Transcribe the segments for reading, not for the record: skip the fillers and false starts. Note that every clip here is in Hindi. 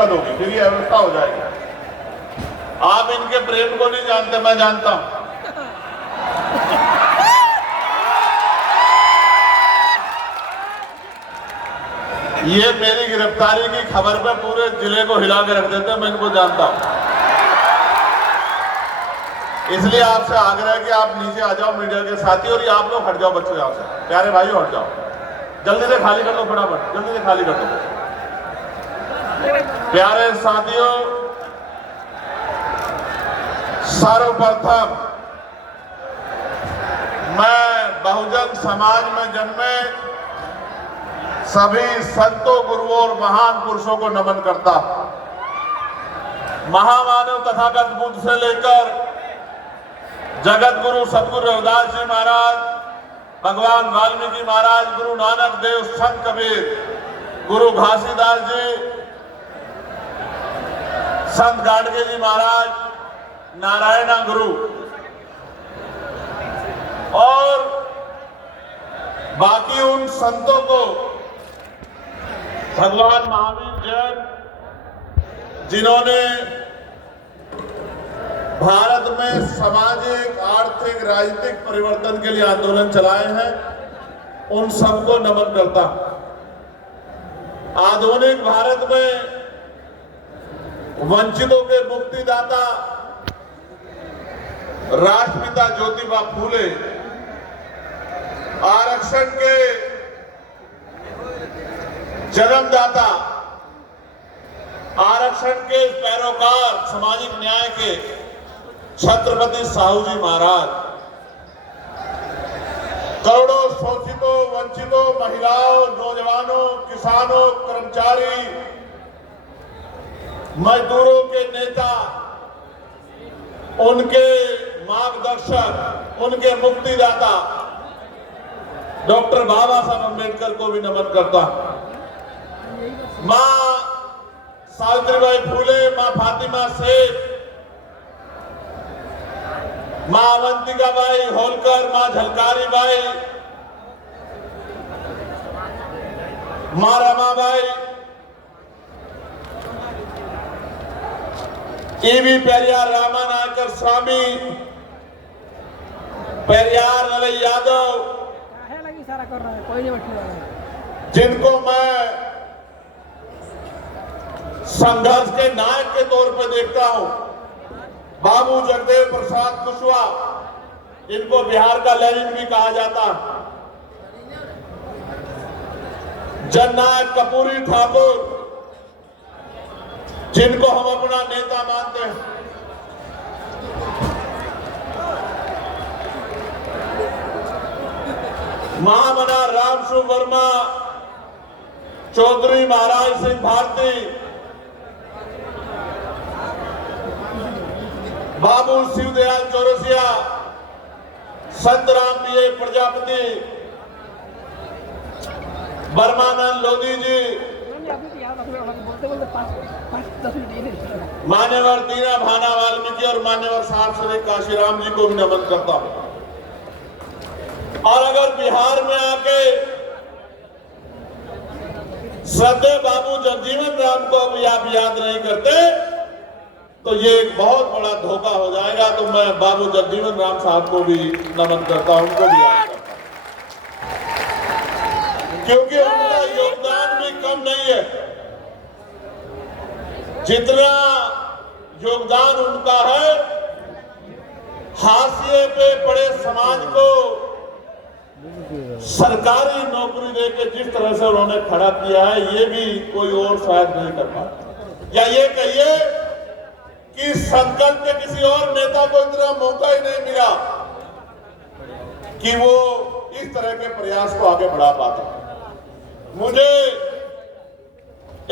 दिक्कत होगी, फिर ये अवस्था हो जाएगी। आप इनके प्रेम को नहीं जानते, मैं जानता हूं। ये मेरी गिरफ्तारी की खबर पे पूरे जिले को हिला के रख देते हैं, मैं इनको जानता हूं। इसलिए आपसे आग्रह है कि आप नीचे आ जाओ मीडिया के साथी, और ये आप लोग हट जाओ बच्चों यहां से, प्यारे भाइयों हट जाओ, जल्दी से खाली कर दो, फटाफट जल्दी से खाली कर दो। प्यारे साथियों, सर्वप्रथम मैं बहुजन समाज में जन्मे सभी संतों, गुरुओं और महान पुरुषों को नमन करता हूं। महामानव तथागत बुद्ध से लेकर जगत गुरु सतगुरु रविदास जी महाराज, भगवान वाल्मीकि महाराज, गुरु नानक देव, संत कबीर, गुरु घासीदास जी, संत गाडगे जी महाराज, नारायणा गुरु और बाकी उन संतों को भगवान महावीर जैन, जिन्होंने भारत में सामाजिक, आर्थिक, राजनीतिक परिवर्तन के लिए आंदोलन चलाए हैं, उन सबको नमन करता हूं। आधुनिक भारत में वंचितों के मुक्तिदाता राष्ट्रपिता ज्योतिबा फूले, आरक्षण के जन्मदाता, आरक्षण के पैरोकार, सामाजिक न्याय के छत्रपति साहू जी महाराज, करोड़ों शोषितों, वंचितों, महिलाओं, नौजवानों, किसानों, कर्मचारी, मजदूरों के नेता, उनके मार्गदर्शक, उनके मुक्तिदाता डॉक्टर बाबा साहब अम्बेडकर को भी नमन करता हूं। मां सावित्रीबाई फूले, मां फातिमा सेठ, मां अवंतिकाबाई होलकर, मां झलकारी बाई, मां रमाबाई, ईवी पेरियार रामानायकर स्वामी, पेरियार ललई यादव, जिनको मैं संघर्ष के नायक के तौर पर देखता हूं, बाबू जगदेव प्रसाद कुशवाहा, इनको बिहार का लेनिन भी कहा जाता है, जननायक कर्पूरी ठाकुर, जिनको हम अपना नेता मानते हैं, महामना रामसु वर्मा, चौधरी महाराज सिंह भारती, बाबू शिवदयाल चौरसिया, संत राम पीए प्रजापति, बर्मानंद लोधी जी, मान्यवर दीना भाना वाल्मीकि और मान्यवर साहब श्री काशीराम जी को भी नमन करता हूं। और अगर बिहार में आके श्रद्धेय बाबू जगजीवन राम को भी आप याद नहीं करते तो ये एक बहुत बड़ा धोखा हो जाएगा। तो मैं बाबू जगजीवन राम साहब को भी नमन करता हूं, उनको भी याद करता हूं, क्योंकि उनका योगदान भी कम नहीं है। जितना योगदान उनका है, हाशिए पे पड़े समाज को सरकारी नौकरी देकर जिस तरह से उन्होंने खड़ा किया है, ये भी कोई और शायद नहीं कर पाता। या ये कहिए कि संकल्प के किसी और नेता को इतना मौका ही नहीं मिला कि वो इस तरह के प्रयास को आगे बढ़ा पाता। मुझे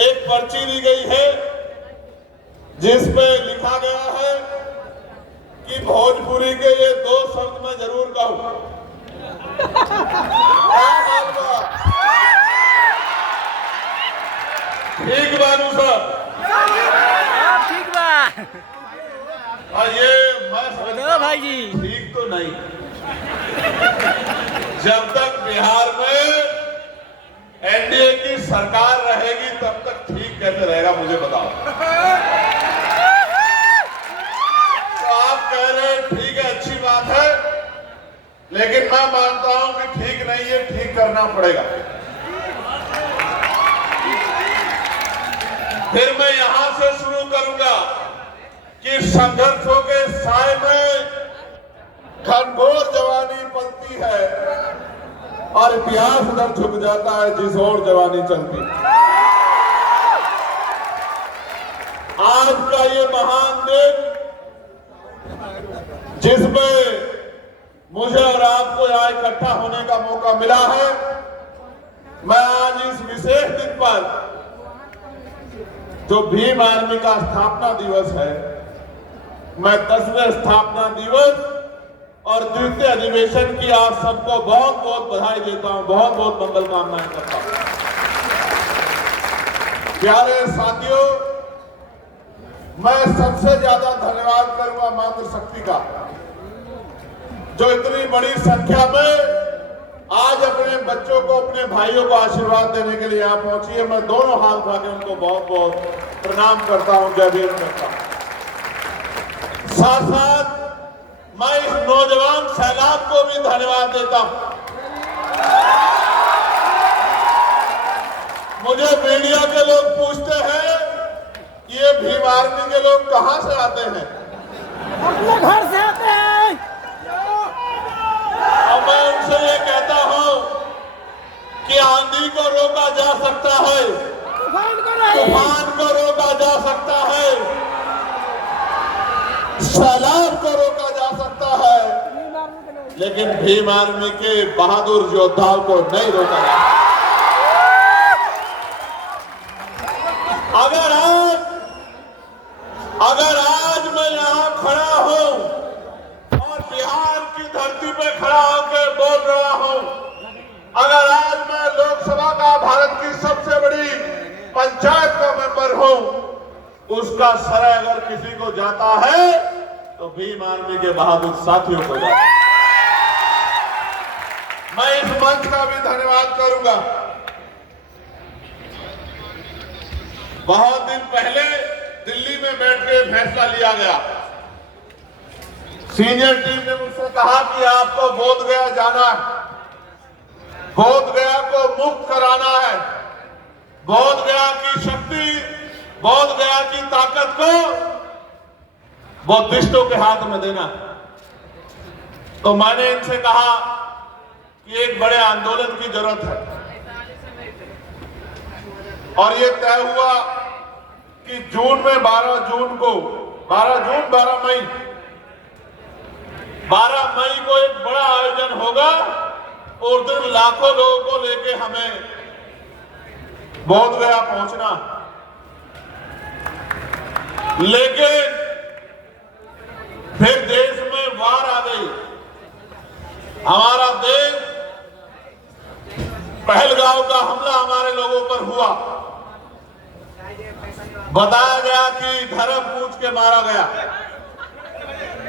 एक पर्ची दी गई है जिस पे लिखा गया है कि भोजपुरी के ये दो शब्द मैं जरूर कहूं। ठीक बानू सर, ठीक बा। और ये मैं समझता भाई जी ठीक तो नहीं। जब तक बिहार में एनडीए की सरकार रहेगी तब तक ठीक ठीक कैसे रहेगा मुझे बताओ। तो आप कह रहे हैं ठीक है, अच्छी बात है, लेकिन मैं मानता हूं कि ठीक नहीं है, ठीक करना पड़ेगा। फिर मैं यहां से शुरू करूंगा कि संघर्षों के साए में घनघोर जवानी पलती है और इतिहास उधर झुक जाता है जिस ओर जवानी चलती। आज का ये महान दिन जिसमें मुझे और आपको यहाँ इकट्ठा होने का मौका मिला है, मैं आज इस विशेष दिन पर जो भीम आर्मी का स्थापना दिवस है, मैं 10वें स्थापना दिवस और द्वितीय अधिवेशन की आप सबको बहुत बहुत बधाई देता हूं, बहुत बहुत मंगल कामनाएं करता हूं। प्यारे साथियों, मैं सबसे ज्यादा धन्यवाद करूंगा मातृशक्ति का, जो इतनी बड़ी संख्या में आज अपने बच्चों को, अपने भाइयों को आशीर्वाद देने के लिए यहाँ पहुंची है। मैं दोनों हाथ उठा के उनको बहुत बहुत प्रणाम करता हूं, जय भीम करता हूं। साथ साथ मैं इस नौजवान सैलाब को भी धन्यवाद देता हूं। मुझे मीडिया के लोग पूछते हैं कि ये भीम आर्मी के लोग कहां से आते हैं? अपने घर से आते हैं। और मैं उनसे ये कहता हूं कि आंधी को रोका जा सकता है, तूफान को रोका जा सकता है, सैलाब को रोका जा सकता है, लेकिन भीम आर्मी के बहादुर योद्धाओं को नहीं रोका जा सकता। अगर आज मैं यहां खड़ा हूं और बिहार की धरती पे खड़ा होकर बोल रहा हूं, अगर आज मैं लोकसभा का, भारत की सबसे बड़ी पंचायत का मेंबर हूं, उसका श्रेय अगर किसी को जाता है तो भीम आर्मी के बहादुर साथियों को जाता है। मैं इस मंच का भी धन्यवाद करूंगा। बहुत दिन पहले दिल्ली में बैठ के फैसला लिया गया। सीनियर टीम ने मुझसे कहा कि आपको बोधगया जाना है, बोधगया को मुक्त कराना है, बोधगया की शक्ति, बोधगया की ताकत को बौद्धिस्टों के हाथ में देना। तो मैंने इनसे कहा कि एक बड़े आंदोलन की जरूरत है, और ये तय हुआ कि जून में 12 मई को एक बड़ा आयोजन होगा और दिन लाखों लोगों को लेके हमें बोधगया पहुंचना। लेकिन फिर देश में वार आ गई। हमारा देश, पहलगांव का हमला हमारे लोगों पर हुआ। बताया गया कि धर्म पूछ के मारा गया,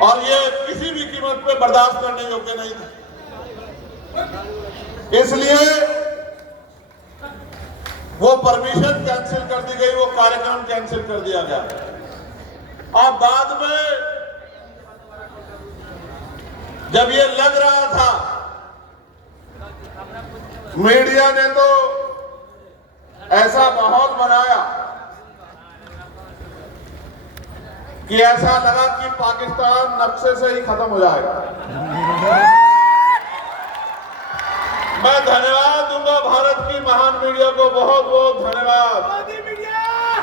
और ये किसी भी कीमत पे बर्दाश्त करने योग्य नहीं था। इसलिए वो परमिशन कैंसिल कर दी गई, वो कार्यक्रम कैंसिल कर दिया गया। और बाद में जब ये लग रहा था, मीडिया ने तो ऐसा माहौल बनाया कि ऐसा लगा कि पाकिस्तान नक्शे से ही खत्म हो जाएगा। मैं धन्यवाद दूंगा भारत की महान मीडिया को, बहुत बहुत धन्यवाद।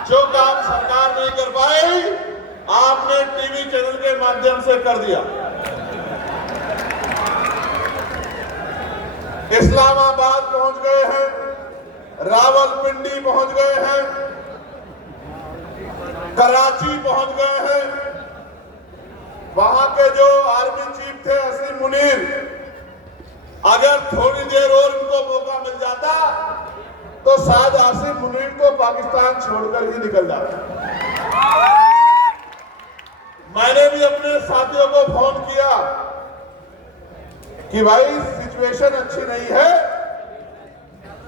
जो काम सरकार नहीं कर पाई, आपने टीवी चैनल के माध्यम से कर दिया। इस्लामाबाद पहुंच गए हैं, रावलपिंडी पहुंच गए हैं, कराची पहुंच गए हैं। वहां के जो आर्मी चीफ थे असीम मुनीर, अगर थोड़ी देर और उनको मौका मिल जाता तो शायद आसिफ मुनीर को पाकिस्तान छोड़कर ही निकल जाता। मैंने भी अपने साथियों को फोन किया कि भाई सिचुएशन अच्छी नहीं है,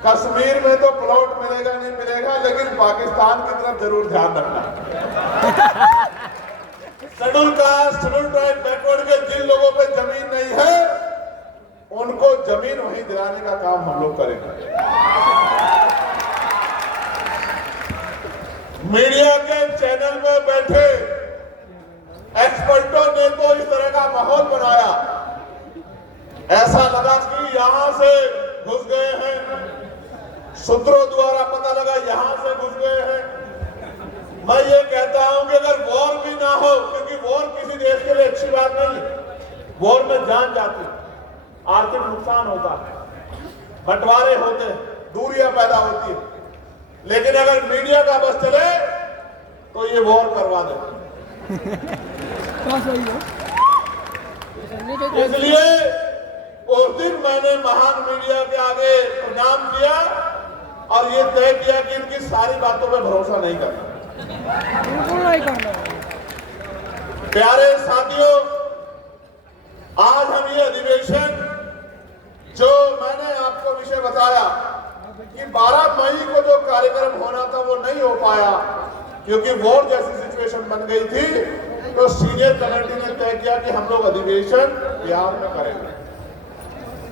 कश्मीर में तो प्लॉट मिलेगा नहीं मिलेगा, लेकिन पाकिस्तान की तरफ जरूर ध्यान रखना। Schedule caste, schedule tribe, backward के जिन लोगों पे जमीन नहीं है, उनको जमीन वहीं दिलाने का काम हम लोग करेंगे। मीडिया के चैनल में बैठे एक्सपर्टों ने तो इस तरह का माहौल बनाया, ऐसा लगा कि यहां से घुस गए हैं, सूत्रों द्वारा पता लगा यहां से घुस गए हैं। मैं ये कहता हूं कि अगर वॉर भी ना हो, क्योंकि वॉर किसी देश के लिए अच्छी बात नहीं है, वॉर में जान जाती, आर्थिक नुकसान होता है, बंटवारे होते हैं, दूरियां पैदा होती है, लेकिन अगर मीडिया का बस चले तो ये वॉर करवा दे। इसलिए उस दिन मैंने महान मीडिया के आगे प्रणाम किया और ये तय किया कि इनकी सारी बातों पे भरोसा नहीं करना। प्यारे साथियों, आज हम ये अधिवेशन, जो मैंने आपको विषय बताया कि 12 मई को जो कार्यक्रम होना था वो नहीं हो पाया क्योंकि वॉर जैसी सिचुएशन बन गई थी, तो सीनियर कमेटी ने तय किया कि हम लोग अधिवेशन बिहार में करेंगे।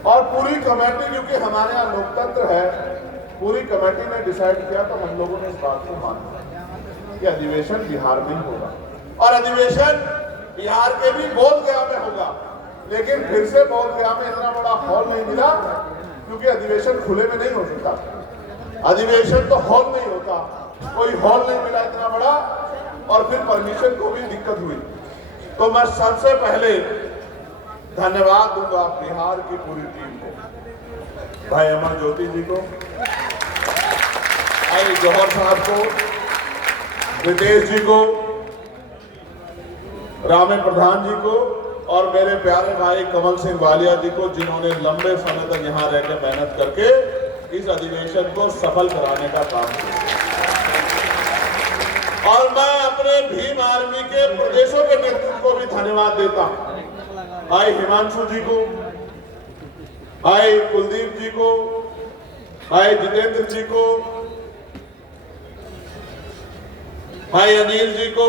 और पूरी कमेटी, क्योंकि हमारे यहाँ लोकतंत्र है, पूरी कमेटी ने डिसाइड किया, तो हम लोगों ने इस बात को माना कि अधिवेशन बिहार में ही होगा और अधिवेशन बिहार के भी बोधगया में होगा। लेकिन फिर से बोधगया में इतना बड़ा हॉल नहीं मिला क्योंकि अधिवेशन खुले में नहीं हो सकता, अधिवेशन तो हॉल में ही होता, कोई हॉल नहीं मिला इतना बड़ा, और फिर परमिशन को भी दिक्कत हुई। तो मैं सबसे पहले धन्यवाद दूंगा बिहार की पूरी टीम को, भाई अमर ज्योति जी को, भाई जौहर साहब को, रितेश जी को, रामे प्रधान जी को, और मेरे प्यारे भाई कमल सिंह वालिया जी को, जिन्होंने लंबे समय तक यहाँ रहकर मेहनत करके इस अधिवेशन को सफल कराने का काम किया। और मैं अपने भीम आर्मी के प्रदेशों के नेतृत्व को भी धन्यवाद देता हूं, भाई हिमांशु जी को, भाई कुलदीप जी को, भाई जितेंद्र जी को, भाई अनिल जी को,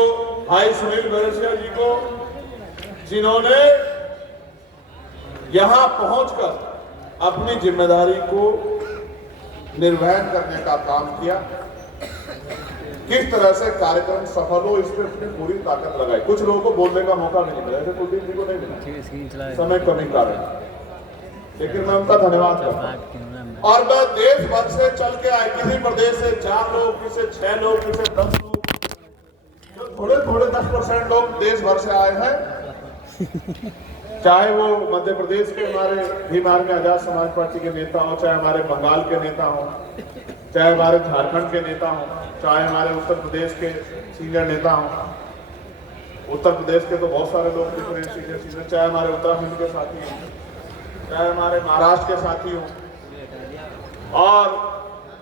भाई सुनील बरसिया जी को, जिन्होंने यहां पहुंचकर अपनी जिम्मेदारी को निर्वहन करने का काम किया। किस तरह से कार्यक्रम सफल हो, इस पर अपनी पूरी ताकत लगाई। कुछ लोगों को बोलने का मौका नहीं मिला, जैसे कुलदीप जी को नहीं मिला समय कमी कारण, लेकिन मैं उनका धन्यवाद करता हूं। और मैं देश भर से चल के आए, किसी प्रदेश से 4 लोग, किसी 6 लोग, किसी 10 लोग, जो थोड़े 10% लोग देश भर से आए हैं, चाहे वो मध्य प्रदेश के हमारे भीम आर्मी आजाद समाज पार्टी के नेता हो, चाहे हमारे बंगाल के नेता हो, चाहे हमारे झारखंड के नेता हो, चाहे हमारे उत्तर प्रदेश के सीनियर नेता हो। उत्तर प्रदेश के तो बहुत सारे लोग दिख रहे हैं सीनियर, चाहे हमारे उत्तराखंड के साथी हों, चाहे हमारे महाराष्ट्र के साथी हों, और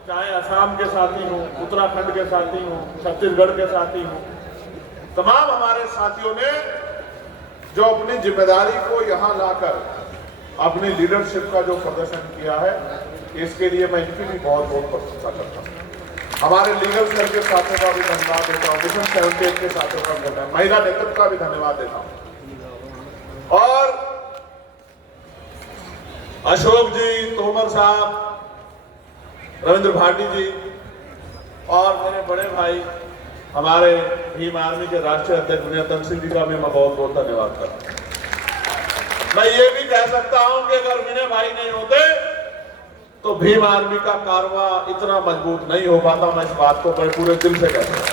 चाहे असम के साथी हों, उत्तराखंड के साथी हों, छत्तीसगढ़ के साथी हों, तमाम हमारे साथियों ने जो अपनी जिम्मेदारी को यहाँ लाकर अपनी लीडरशिप का जो प्रदर्शन किया है, इसके लिए मैं इनकी भी बहुत बहुत प्रशंसा करता हूँ। हमारे लीगल सेल के साथियों का भी धन्यवाद देता हूँ, मिशन 78 के साथियों का धन्यवाद, महिला नेतृत्व का भी धन्यवाद देता हूँ, और अशोक जी, तोमर साहब, रविंद्र भाटी जी, और मेरे बड़े भाई हमारे भीम आर्मी के राष्ट्रीय अध्यक्ष विनय सिंह जी का भी मैं बहुत बहुत धन्यवाद करता हूं। मैं ये भी कह सकता हूं कि अगर विनय भाई नहीं होते तो भीम आर्मी का कारवां इतना मजबूत नहीं हो पाता। मैं इस बात को बड़े पूरे दिल से कहता हूं,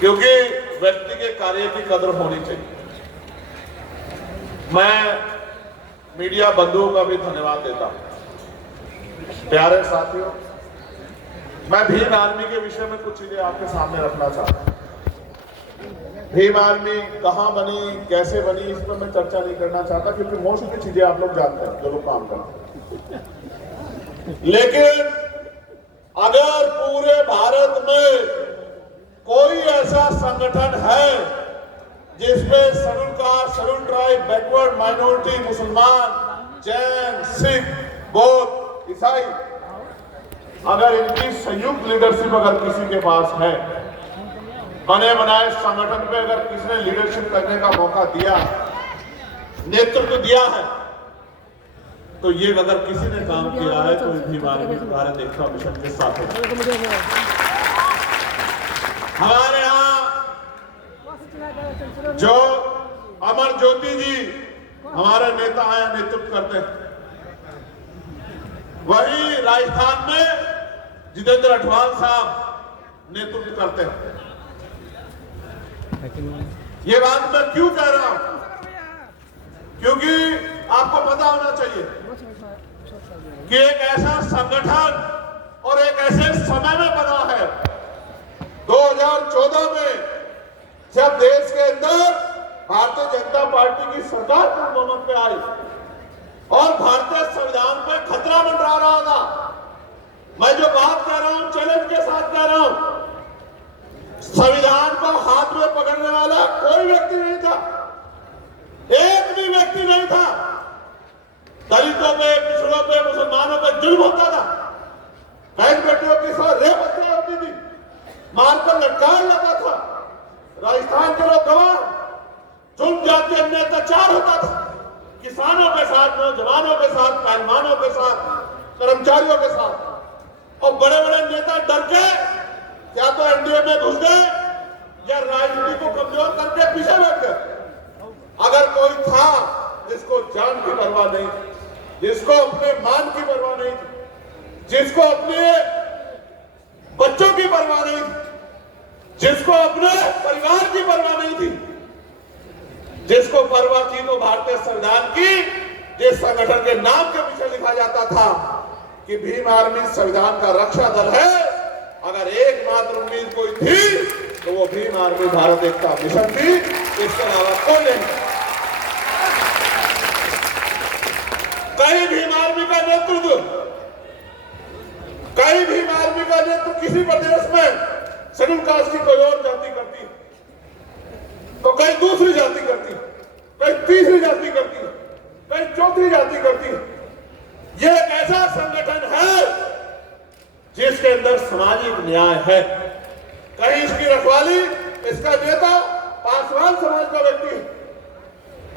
क्योंकि व्यक्ति के कार्य की कदर होनी चाहिए। मैं मीडिया बंधुओं का भी धन्यवाद देता हूं। प्यारे साथियों, मैं भीम आर्मी के विषय में कुछ चीजें आपके सामने रखना चाहता हूं। भीम आर्मी कहां बनी, कैसे बनी, इस पर मैं चर्चा नहीं करना चाहता, क्योंकि मोस्ट की चीजें आप लोग जानते हैं जो लोग काम करते हैं। लेकिन अगर पूरे भारत में कोई ऐसा संगठन है जिसमें schedule caste, schedule tribe, backward minority, मुसलमान, जैन, सिख, बौद्ध, ईसाई, अगर इनकी संयुक्त लीडरशिप अगर किसी के पास है, बने बनाए संगठन पे अगर किसी ने लीडरशिप करने का मौका दिया, नेतृत्व दिया है, तो ये अगर किसी ने काम किया है तो भीम आर्मी भारत एकता मिशन के साथ है। हमारे यहाँ जो अमर ज्योति जी हमारे नेता हैं, नेतृत्व करते हैं, वही राजस्थान में जितेंद्र अठवाल साहब नेतृत्व करते हैं। ये बात मैं क्यों कह रहा हूं? क्योंकि आपको पता होना चाहिए कि एक ऐसा संगठन और एक ऐसे समय में बना है 2014 में, जब देश के अंदर भारतीय जनता पार्टी की सरकार पूर्ण बहुमत पे आई और भारतीय संविधान पर खतरा मंडरा रहा था। मैं जो बात कह रहा हूं चैलेंज के साथ कह रहा हूं, संविधान को हाथ में पकड़ने वाला कोई व्यक्ति नहीं था, एक भी व्यक्ति नहीं था। दलितों पे, पिछड़ों पे, मुसलमानों पे जुल्म होता था, बहन बेटियों की साथ रेप हत्या होती थी, मारकर लटकाया जाता था, राजस्थान के लोग गवाह, जुल्म जाति अन्याय अत्याचार होता था, किसानों के साथ, नौजवानों के साथ, पहलवानों के साथ, कर्मचारियों के साथ। और बड़े बड़े नेता डर के या तो एनडीए में घुस गए या राजनीति को कमजोर करके पीछे बैठ गए। अगर कोई था जिसको जान की परवाह नहीं थी, जिसको अपने मान की परवाह नहीं थी, जिसको अपने बच्चों की परवाह नहीं थी, जिसको अपने परिवार की परवाह नहीं थी, जिसको परवाह थी तो भारतीय संविधान की, जिस संगठन के नाम के पीछे लिखा जाता था कि भीम आर्मी संविधान का रक्षा दल है, अगर एकमात्र उम्मीद कोई थी तो वो भीम आर्मी भारत एकता मिशन थी, इसके अलावा कोई नहीं। कहीं भीम आर्मी का नेतृत्व, कहीं भीम आर्मी का नेतृत्व किसी प्रदेश में शेड्यूल कास्ट की कोई और जाति करती तो कहीं दूसरी जाति करती, कहीं तीसरी जाति करती, कहीं चौथी जाति करती। ये एक ऐसा संगठन है जिसके अंदर सामाजिक न्याय है। कहीं इसकी रखवाली, इसका नेता पासवान समाज का व्यक्ति है,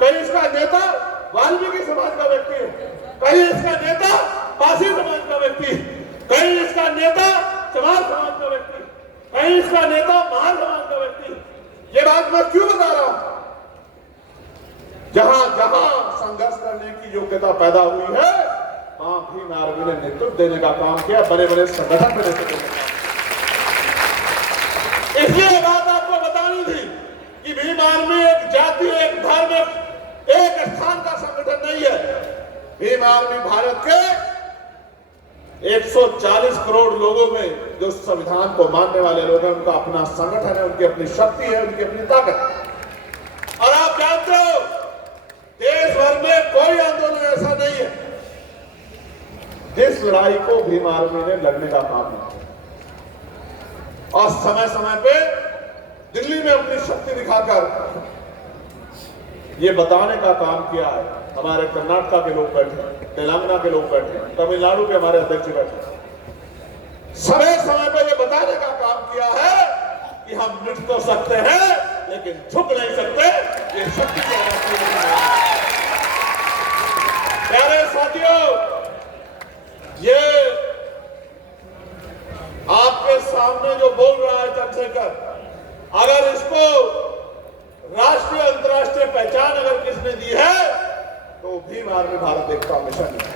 कहीं इसका नेता वाल्मीकि समाज का व्यक्ति है, कहीं इसका नेता पासी समाज का व्यक्ति है, कहीं इसका नेता चमार समाज का व्यक्ति, कहीं इसका नेता महार समाज का व्यक्ति। ये बात मैं क्यों बता रहा हूं? जहां जहां संघर्ष करने की योग्यता पैदा हुई है, वहां भीम आर्मी ने नेतृत्व देने का काम किया, बड़े बड़े संगठन में नेतृत्व देने का। इसलिए बात आपको बतानी थी कि भीम आर्मी एक जाति, एक धर्म, एक स्थान का संगठन नहीं है। भीम आर्मी भारत के 140 करोड़ लोगों में जो संविधान को मानने वाले लोग हैं, उनका अपना संगठन है, उनकी अपनी शक्ति है, उनकी अपनी ताकत है। और आप जानते हो देश भर में कोई आंदोलन ऐसा नहीं है जिस लड़ाई को भीम आर्मी ने लड़ने का काम किया और समय समय पे दिल्ली में अपनी शक्ति दिखाकर ये बताने का काम किया है। हमारे कर्नाटका के लोग बैठे, तेलंगाना के लोग बैठे, तमिलनाडु के हमारे अध्यक्ष बैठे, समय समय पर ये बताने का काम किया है कि हम मिट तो सकते हैं लेकिन झुक नहीं सकते। ये शक्ति प्यारे साथियों, ये आपके सामने जो बोल रहा है चंद्रशेखर, अगर इसको राष्ट्रीय अंतर्राष्ट्रीय पहचान अगर किसने दी है तो भीम आर्मी भारत एकता मिशन है।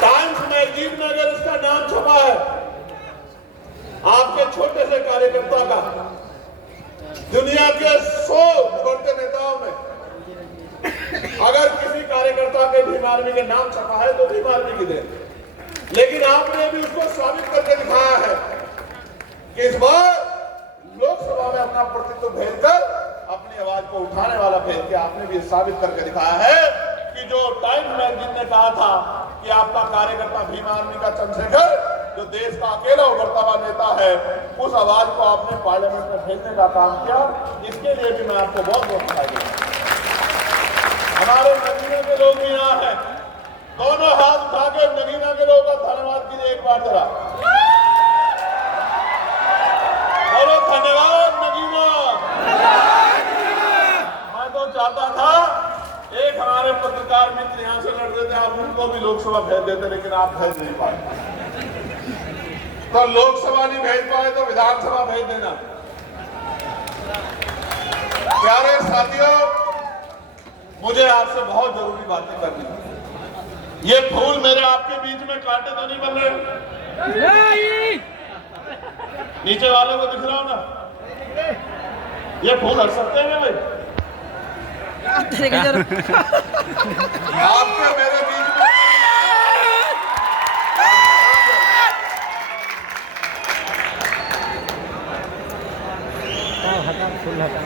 टाइम्स मैगजीन में अगर इसका नाम छपा है, आपके छोटे से कार्यकर्ता का, दुनिया के 100 बढ़ते नेताओं में अगर किसी कार्यकर्ता के भीम आर्मी के नाम छपा है तो भीम आर्मी की देन। लेकिन आपने भी उसको साबित करके दिखाया है कि इस बार लोकसभा में अपना प्रतिनिधित्व भेजकर अपनी आवाज को उठाने वाला भेज के आपने भी साबित करके दिखाया है कि जो टाइम्स मैगजीन ने कहा था कि आपका कार्यकर्ता भीम आर्मी का चंद्रशेखर, जो देश का अकेला उभरता हुआ नेता है, उस आवाज को आपने पार्लियामेंट में भेजने का काम किया। इसके लिए भी मैं आपको बहुत बहुत बधाई देता हूं। हमारे नगरीय के लोग भी यहाँ हैं, दोनों हाथ उठा के नगीना के लोगों का धन्यवाद कीजिए एक बार जरा। बोलो धन्यवाद नगीना। मैं तो चाहता था एक हमारे पत्रकार मित्र यहां से लड़ रहे थे, आप उनको भी लोकसभा भेज देते, लेकिन आप भेज नहीं पाए। तो लोकसभा नहीं भेज पाए तो विधानसभा भेज देना। प्यारे साथियों, मुझे आपसे बहुत जरूरी बातें करनी है। ये फूल मेरे आपके बीच में कांटे तो नहीं बन रहे? नीचे वालों को दिख रहा हूं ना? ये फूल हट सकते हैं भाई? आपके मेरे बीच में हटा, फूल हटा।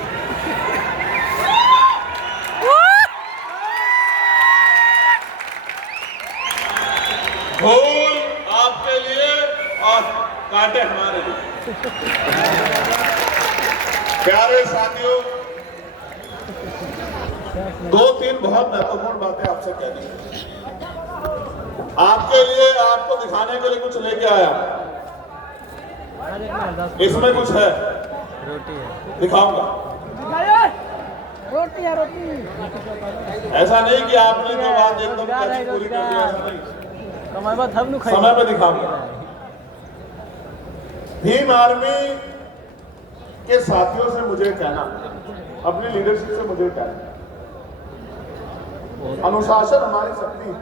फूल आपके लिए और कांटे हमारे लिए। प्यारे साथियों, दो तीन बहुत महत्वपूर्ण बातें आपसे कहनी है। आपके लिए, आपको दिखाने के लिए कुछ लेके आया। इसमें कुछ है, रोटी है, दिखाऊंगा। रोटी है, रोटी। ऐसा नहीं कि आपने जो बात एकदम पूरी कर दी, ऐसा नहीं। समय पे दिखाऊंगा। भीम आर्मी के साथियों से मुझे कहना, अपनी लीडरशिप से मुझे कहना, अनुशासन हमारी शक्ति है।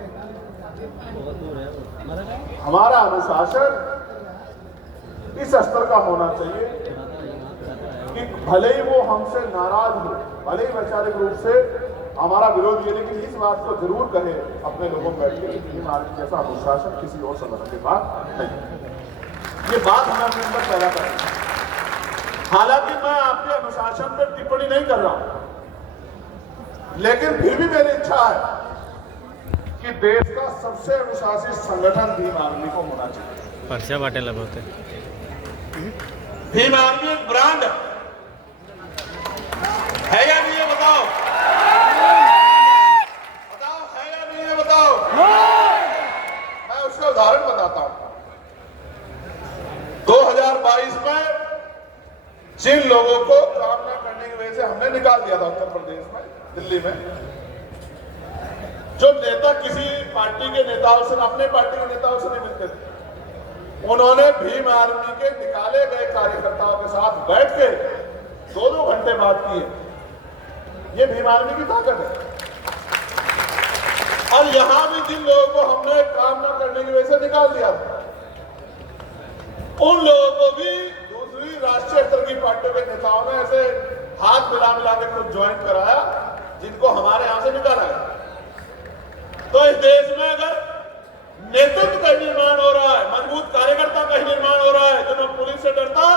हमारा अनुशासन इस स्तर का होना चाहिए कि भले ही वो हमसे नाराज हो, भले ही वैचारिक रूप से हमारा विरोध ये, लेकिन इस बात को जरूर कहे अपने लोगों को बैठ के कि भीम आर्मी जैसा अनुशासन किसी और संगठन के पास नहीं। ये बात हमें अपने अंदर पैदा करें। हालांकि मैं आपके अनुशासन पर टिप्पणी नहीं कर रहा हूं, लेकिन फिर भी मेरी इच्छा है कि देश का सबसे अनुशासित संगठन भीम आर्मी को होना चाहिए। पर्चा बाटे लगोते भीम आर्मी एक ब्रांड है या नहीं, ये बताओ? बताओ है या नहीं, ये बताओ? मैं उसका उदाहरण बताता हूं। 2022 में जिन लोगों को काम न करने की वजह से हमने निकाल दिया था उत्तर प्रदेश में, दिल्ली में, जो नेता किसी पार्टी के नेताओं से, अपने पार्टी के नेताओं से नहीं मिलते थे, उन्होंने भीम आर्मी के निकाले गए कार्यकर्ताओं के साथ बैठ के 2-2 घंटे बात किए। ये भीम आर्मी की ताकत है। और यहां भी जिन लोगों को हमने काम न करने की वजह से निकाल दिया था, उन लोगों को भी दूसरी राष्ट्रीय स्तर की पार्टियों के नेताओं ने ऐसे हाथ मिला के कुछ ज्वाइन कराया, जिनको हमारे यहां से निकाला गया। तो इस देश में अगर नेतृत्व का निर्माण हो रहा है, मजबूत कार्यकर्ता का निर्माण हो रहा है, जो न पुलिस से डरता,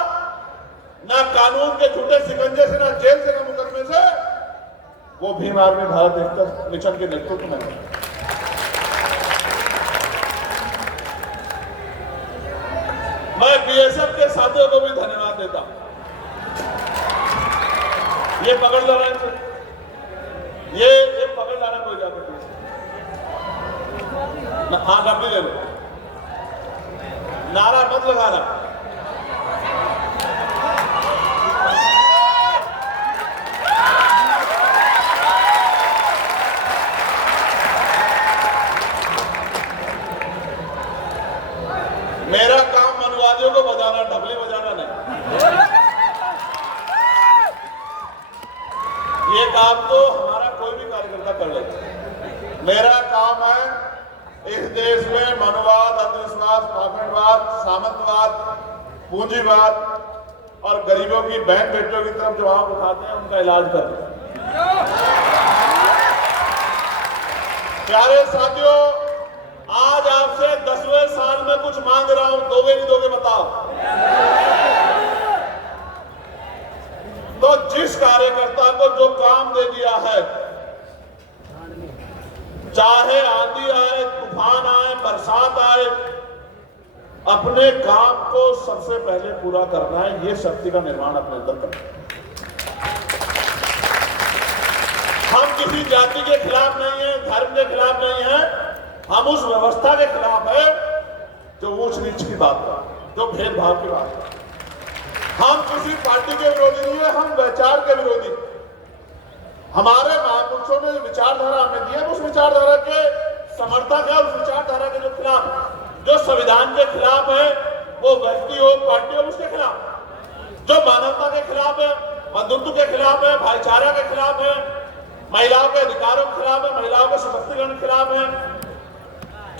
ना कानून के झूठे शिकंजे से, ना जेल से, ना मुकदमे से, वो भीम आर्मी भारत एकता मिशन के नेतृत्व में है। मैं बीएसएफ के साथियों को भी धन्यवाद देता हूं। ये पकड़ लो, ये पकड़ लाना कोई जाकर हाँ डब्बी ले लो, नारा मत लगाना। मेरा काम मनुवादियों को बजाना, ढबली बजाना नहीं। ये काम तो हमारा कोई भी कार्यकर्ता कर लेता है। मेरा काम है इस देश में मनुवाद, अंधविश्वास, पाखंडवाद, सामंतवाद, पूंजीवाद और गरीबों की बहन बेटियों की तरफ जो आप उठाते हैं, उनका इलाज करना। प्यारे साथियों, आज आपसे 10वें साल में कुछ मांग रहा हूं, दोगे नहीं दोगे बताओ? तो जिस कार्यकर्ता को जो काम दे दिया है, चाहे आंधी आए, तूफान आए, बरसात आए, अपने काम को सबसे पहले पूरा करना है। ये शक्ति का निर्माण अपने अंदर करना है। हम किसी जाति के खिलाफ नहीं है, धर्म के खिलाफ नहीं है, हम उस व्यवस्था के खिलाफ है जो ऊंच नीच की बात है, जो भेदभाव की बात है। हम किसी पार्टी के विरोधी नहीं है, हम विचार के विरोधी। हमारे महापुरुषों ने विचारधारा हमें दी है, उस विचारधारा के समर्थक है, उस विचारधारा के जो खिलाफ, जो संविधान के खिलाफ है, वो व्यक्ति हो, पार्टी हो, उसके खिलाफ, जो मानवता के खिलाफ है, बंधुत्व के खिलाफ है, भाईचारा के खिलाफ है, महिलाओं के अधिकारों के खिलाफ है, महिलाओं के सशक्तिकरण के खिलाफ है,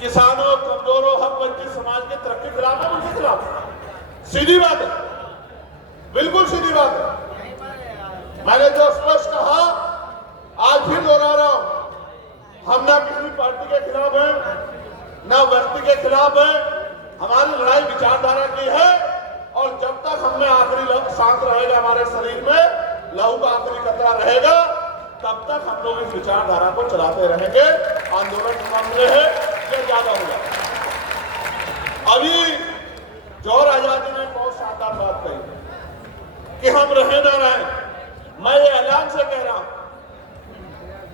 किसानों, कमजोरों, हक वंचित समाज के तरक्की के खिलाफ है, उनके खिलाफ। सीधी बात है, बिल्कुल सीधी बात है। मैंने जो स्पष्ट कहा आज फिर दोहरा रहा हूं, हम ना किसी पार्टी के खिलाफ है, ना व्यक्ति के खिलाफ है। हमारी लड़ाई विचारधारा की है, और जब तक हमें आखिरी सांस रहेगा, हमारे शरीर में लहू का आखिरी कतरा रहेगा, तब तक हम लोग इस विचारधारा को चलाते रहेंगे। आंदोलन सामने है, ये ज्यादा हो जाएगा। अभी जौहर आजादी ने बहुत शानदार बात कही कि हम रहे ना रहे। मैं ये ऐलान से कह रहा हूं,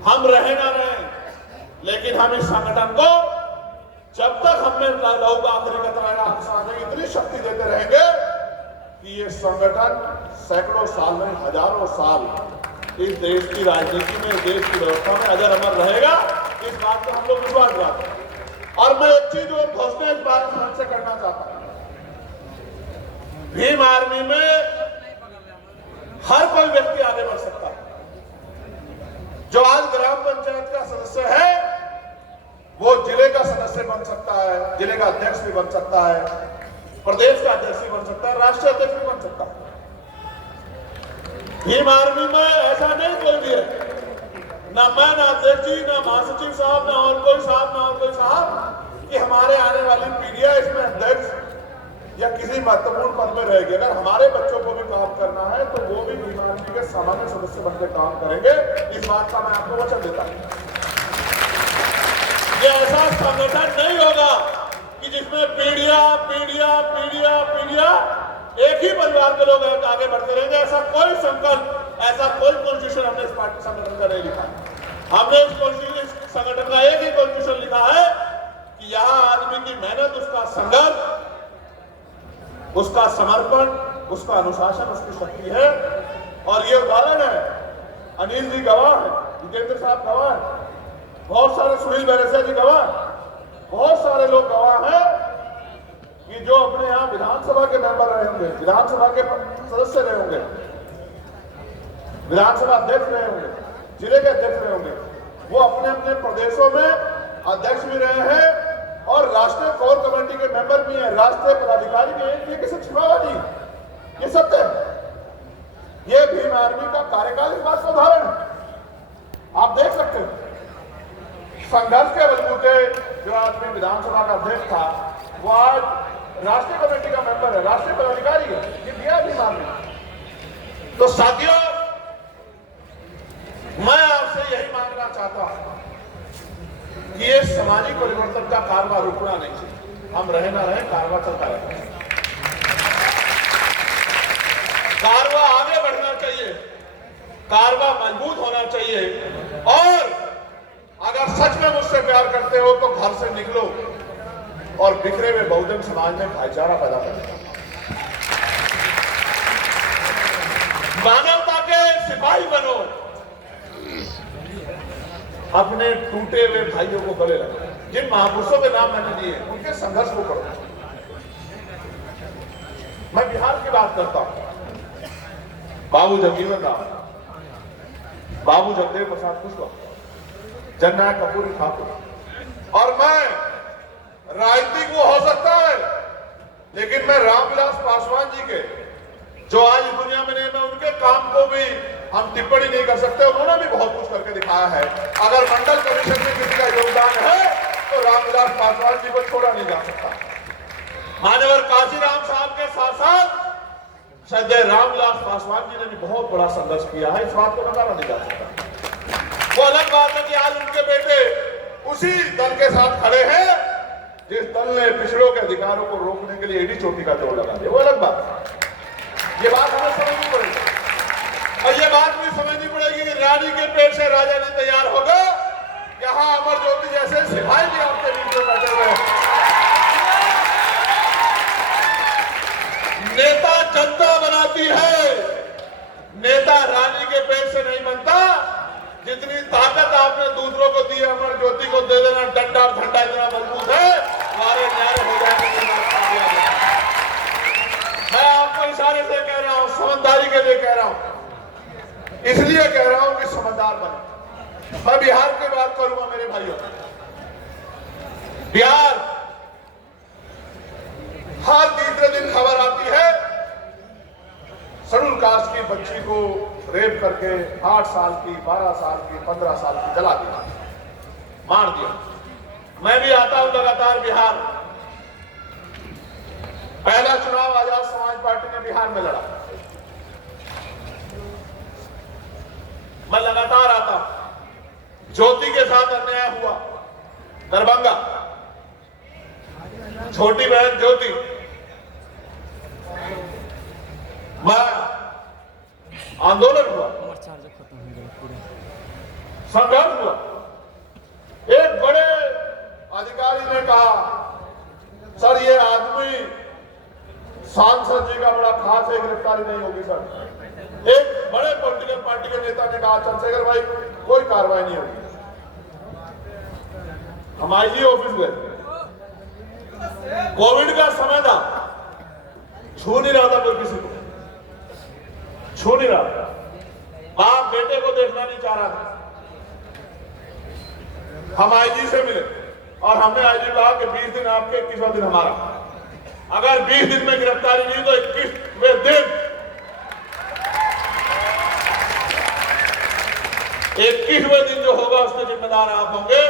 हम रहे ना रहे, लेकिन हम इस संगठन को जब तक हमें लहू का आखिरी कतरा इतनी शक्ति देते रहेंगे कि ये संगठन सैकड़ों साल में, हजारों साल इस देश की राजनीति में, देश की व्यवस्था में अजर अमर रहेगा। इस बात को हम लोग विश्वास रखते हैं। और मैं एक चीज और घोषणा इस बारे में से करना चाहता हूं, भीम आर्मी में हर कोई व्यक्ति आगे बढ़ सकता है। जो आज ग्राम पंचायत का सदस्य है, वो जिले का सदस्य बन सकता है, जिले का अध्यक्ष भी बन सकता है, प्रदेश का अध्यक्ष भी बन सकता है, राष्ट्रीय अध्यक्ष भी बन सकता है। भीम आर्मी में ऐसा नहीं कोई भी है, ना मैं, ना अध्यक्ष जी, ना महासचिव साहब, ना और कोई साहब, ना और कोई साहब, कि हमारे आने वाली पीढ़ियां इसमें अध्यक्ष या किसी महत्वपूर्ण पद में रहेगी। अगर हमारे बच्चों को भी काम करना है तो वो भी भीम आर्मी के सामान्य सदस्य बनकर काम करेंगे। इस बात का मैं आपको वचन देता हूं। ये ऐसा संगठन नहीं होगा कि जिसमें पीढ़ियां पीढ़ियां पीढ़ियां पीढ़ियां एक ही परिवार के लोग आगे बढ़ते रहेंगे। ऐसा कोई संकल्प, ऐसा कोई कॉन्स्टिट्यूशन हमने इस पार्टी संगठन का नहीं लिखा। हमने इस संगठन का एक ही कॉन्स्टिट्यूशन लिखा है कि यहाँ आदमी की मेहनत, उसका संघर्ष, उसका समर्पण, उसका अनुशासन, उसकी शक्ति है। और ये उदाहरण है, अनिल जी गवाह है, जितेंद्र साहब गवाह है, बहुत सारे, सुनील बैरसिया जी गवाह, बहुत सारे लोग गवाह हैं कि जो अपने यहाँ विधानसभा के मेंबर रहे होंगे, विधानसभा के सदस्य रहे होंगे, विधानसभा अध्यक्ष रहे होंगे, जिले के अध्यक्ष रहे होंगे, वो अपने अपने प्रदेशों में अध्यक्ष भी रहे हैं और राष्ट्रीय कोर कमेटी के मेंबर भी हैं, राष्ट्रीय पदाधिकारी भी हैं। ये किसी छिपावा नहीं, ये सत्य है। ये भीम आर्मी का कार्यकाल इस बात का उदाहरण है। आप देख सकते हैं संघर्ष के बलबूते जो आदमी विधानसभा का अध्यक्ष था, वो आज राष्ट्रीय कमेटी का मेंबर है, राष्ट्रीय पदाधिकारी है। ये दिया भीम आर्मी। तो साथियों, मैं आपसे यही मांगना चाहता हूं कि ये सामाजिक परिवर्तन का कारवां रुकना नहीं चाहिए। हम रहे ना रहे, कारवां चलता रहेगा, कारवां आगे बढ़ना चाहिए, कारवां मजबूत होना चाहिए। और अगर सच में मुझसे प्यार करते हो तो घर से निकलो और बिखरे हुए बहुजन समाज में भाईचारा पैदा करो। मानवता के सिपाही बनो, अपने टूटे हुए भाइयों को गले लगाओ। जिन महापुरुषों के नाम मैंने दिए, उनके संघर्ष को करो। मैं बिहार की बात करता हूं, बाबू जगजीवन राम, बाबू जगदेव प्रसाद कुशवाहा, जननायक कर्पूरी ठाकुर। और मैं, राजनीतिक वो हो सकता है, लेकिन मैं रामविलास पासवान जी के, जो आज इस दुनिया में नहीं, मैं उनके काम को भी हम टिप्पणी नहीं कर सकते। उन्होंने भी बहुत कुछ करके दिखाया है। अगर मंडल कमीशन में किसी का योगदान है तो रामविलास पासवान जी को छोड़ा नहीं जा सकता। मान्यवर काशीराम साहब के साथ साथ श्रद्धेय रामविलास पासवान जी ने भी बहुत बड़ा संघर्ष किया है। इस बात को नकारा नहीं जा सकता। वो अलग बात है कि आज उनके बेटे उसी दल के साथ खड़े हैं जिस दल ने पिछड़ों के अधिकारों को रोकने के लिए एडी चोटी का जोड़ लगा दिया। वो अलग बात है। ये बात हमें समझनी पड़ेगी। और ये बात भी समझनी पड़ेगी कि रानी के पेट से राजा नहीं तैयार होगा, कि यहाँ अमर ज्योति जैसे सिपाही भी आपके बीच में बैठे हुए हैं। नेता जनता बनाती है, नेता रानी के पेट से नहीं बनता। जितनी ताकत आपने दूसरों को दी है, अमर ज्योति को दे देना। डंडा और झंडा इतना मजबूत है, हमारे न्यारे हो जाएंगे। मैं आपको इशारे से कह रहा हूं, समझदारी के लिए कह रहा हूं, इसलिए कह रहा हूं कि समझदार बने। मैं बिहार की बात करूंगा मेरे भाइयों। बिहार हर तीसरे दिन खबर आती है शेड्यूल कास्ट की बच्ची को रेप करके 8 साल की, 12 साल की, 15 साल की जला दिया, मार दिया। मैं भी आता हूं लगातार बिहार। पहला चुनाव आजाद समाज पार्टी ने बिहार में लड़ा। मैं लगातार आता हूं। ज्योति के साथ अन्याय हुआ, दरभंगा, छोटी बहन ज्योति, आंदोलन हुआ, संघर्ष हुआ। एक बड़े अधिकारी ने कहा, सर ये आदमी सांसद जी का बड़ा खास है, गिरफ्तारी नहीं होगी सर। एक बड़े पॉलिटिकल पार्टी के नेता ने कहा, चंद्रशेखर भाई कोई कार्रवाई नहीं होगी। हम आईजी ऑफिस गए, कोविड का समय था, छू नहीं रहा था कोई किसी को, छू नहीं रहा। बाप बेटे को देखना नहीं चाह रहा था। हम आईजी से मिले और हमने आईजी कहा कि 20 दिन आपके, 21वां दिन हमारा। अगर 20 दिन में गिरफ्तारी नहीं तो 21वें दिन 21वें दिन जो होगा उसके जिम्मेदार आप होंगे।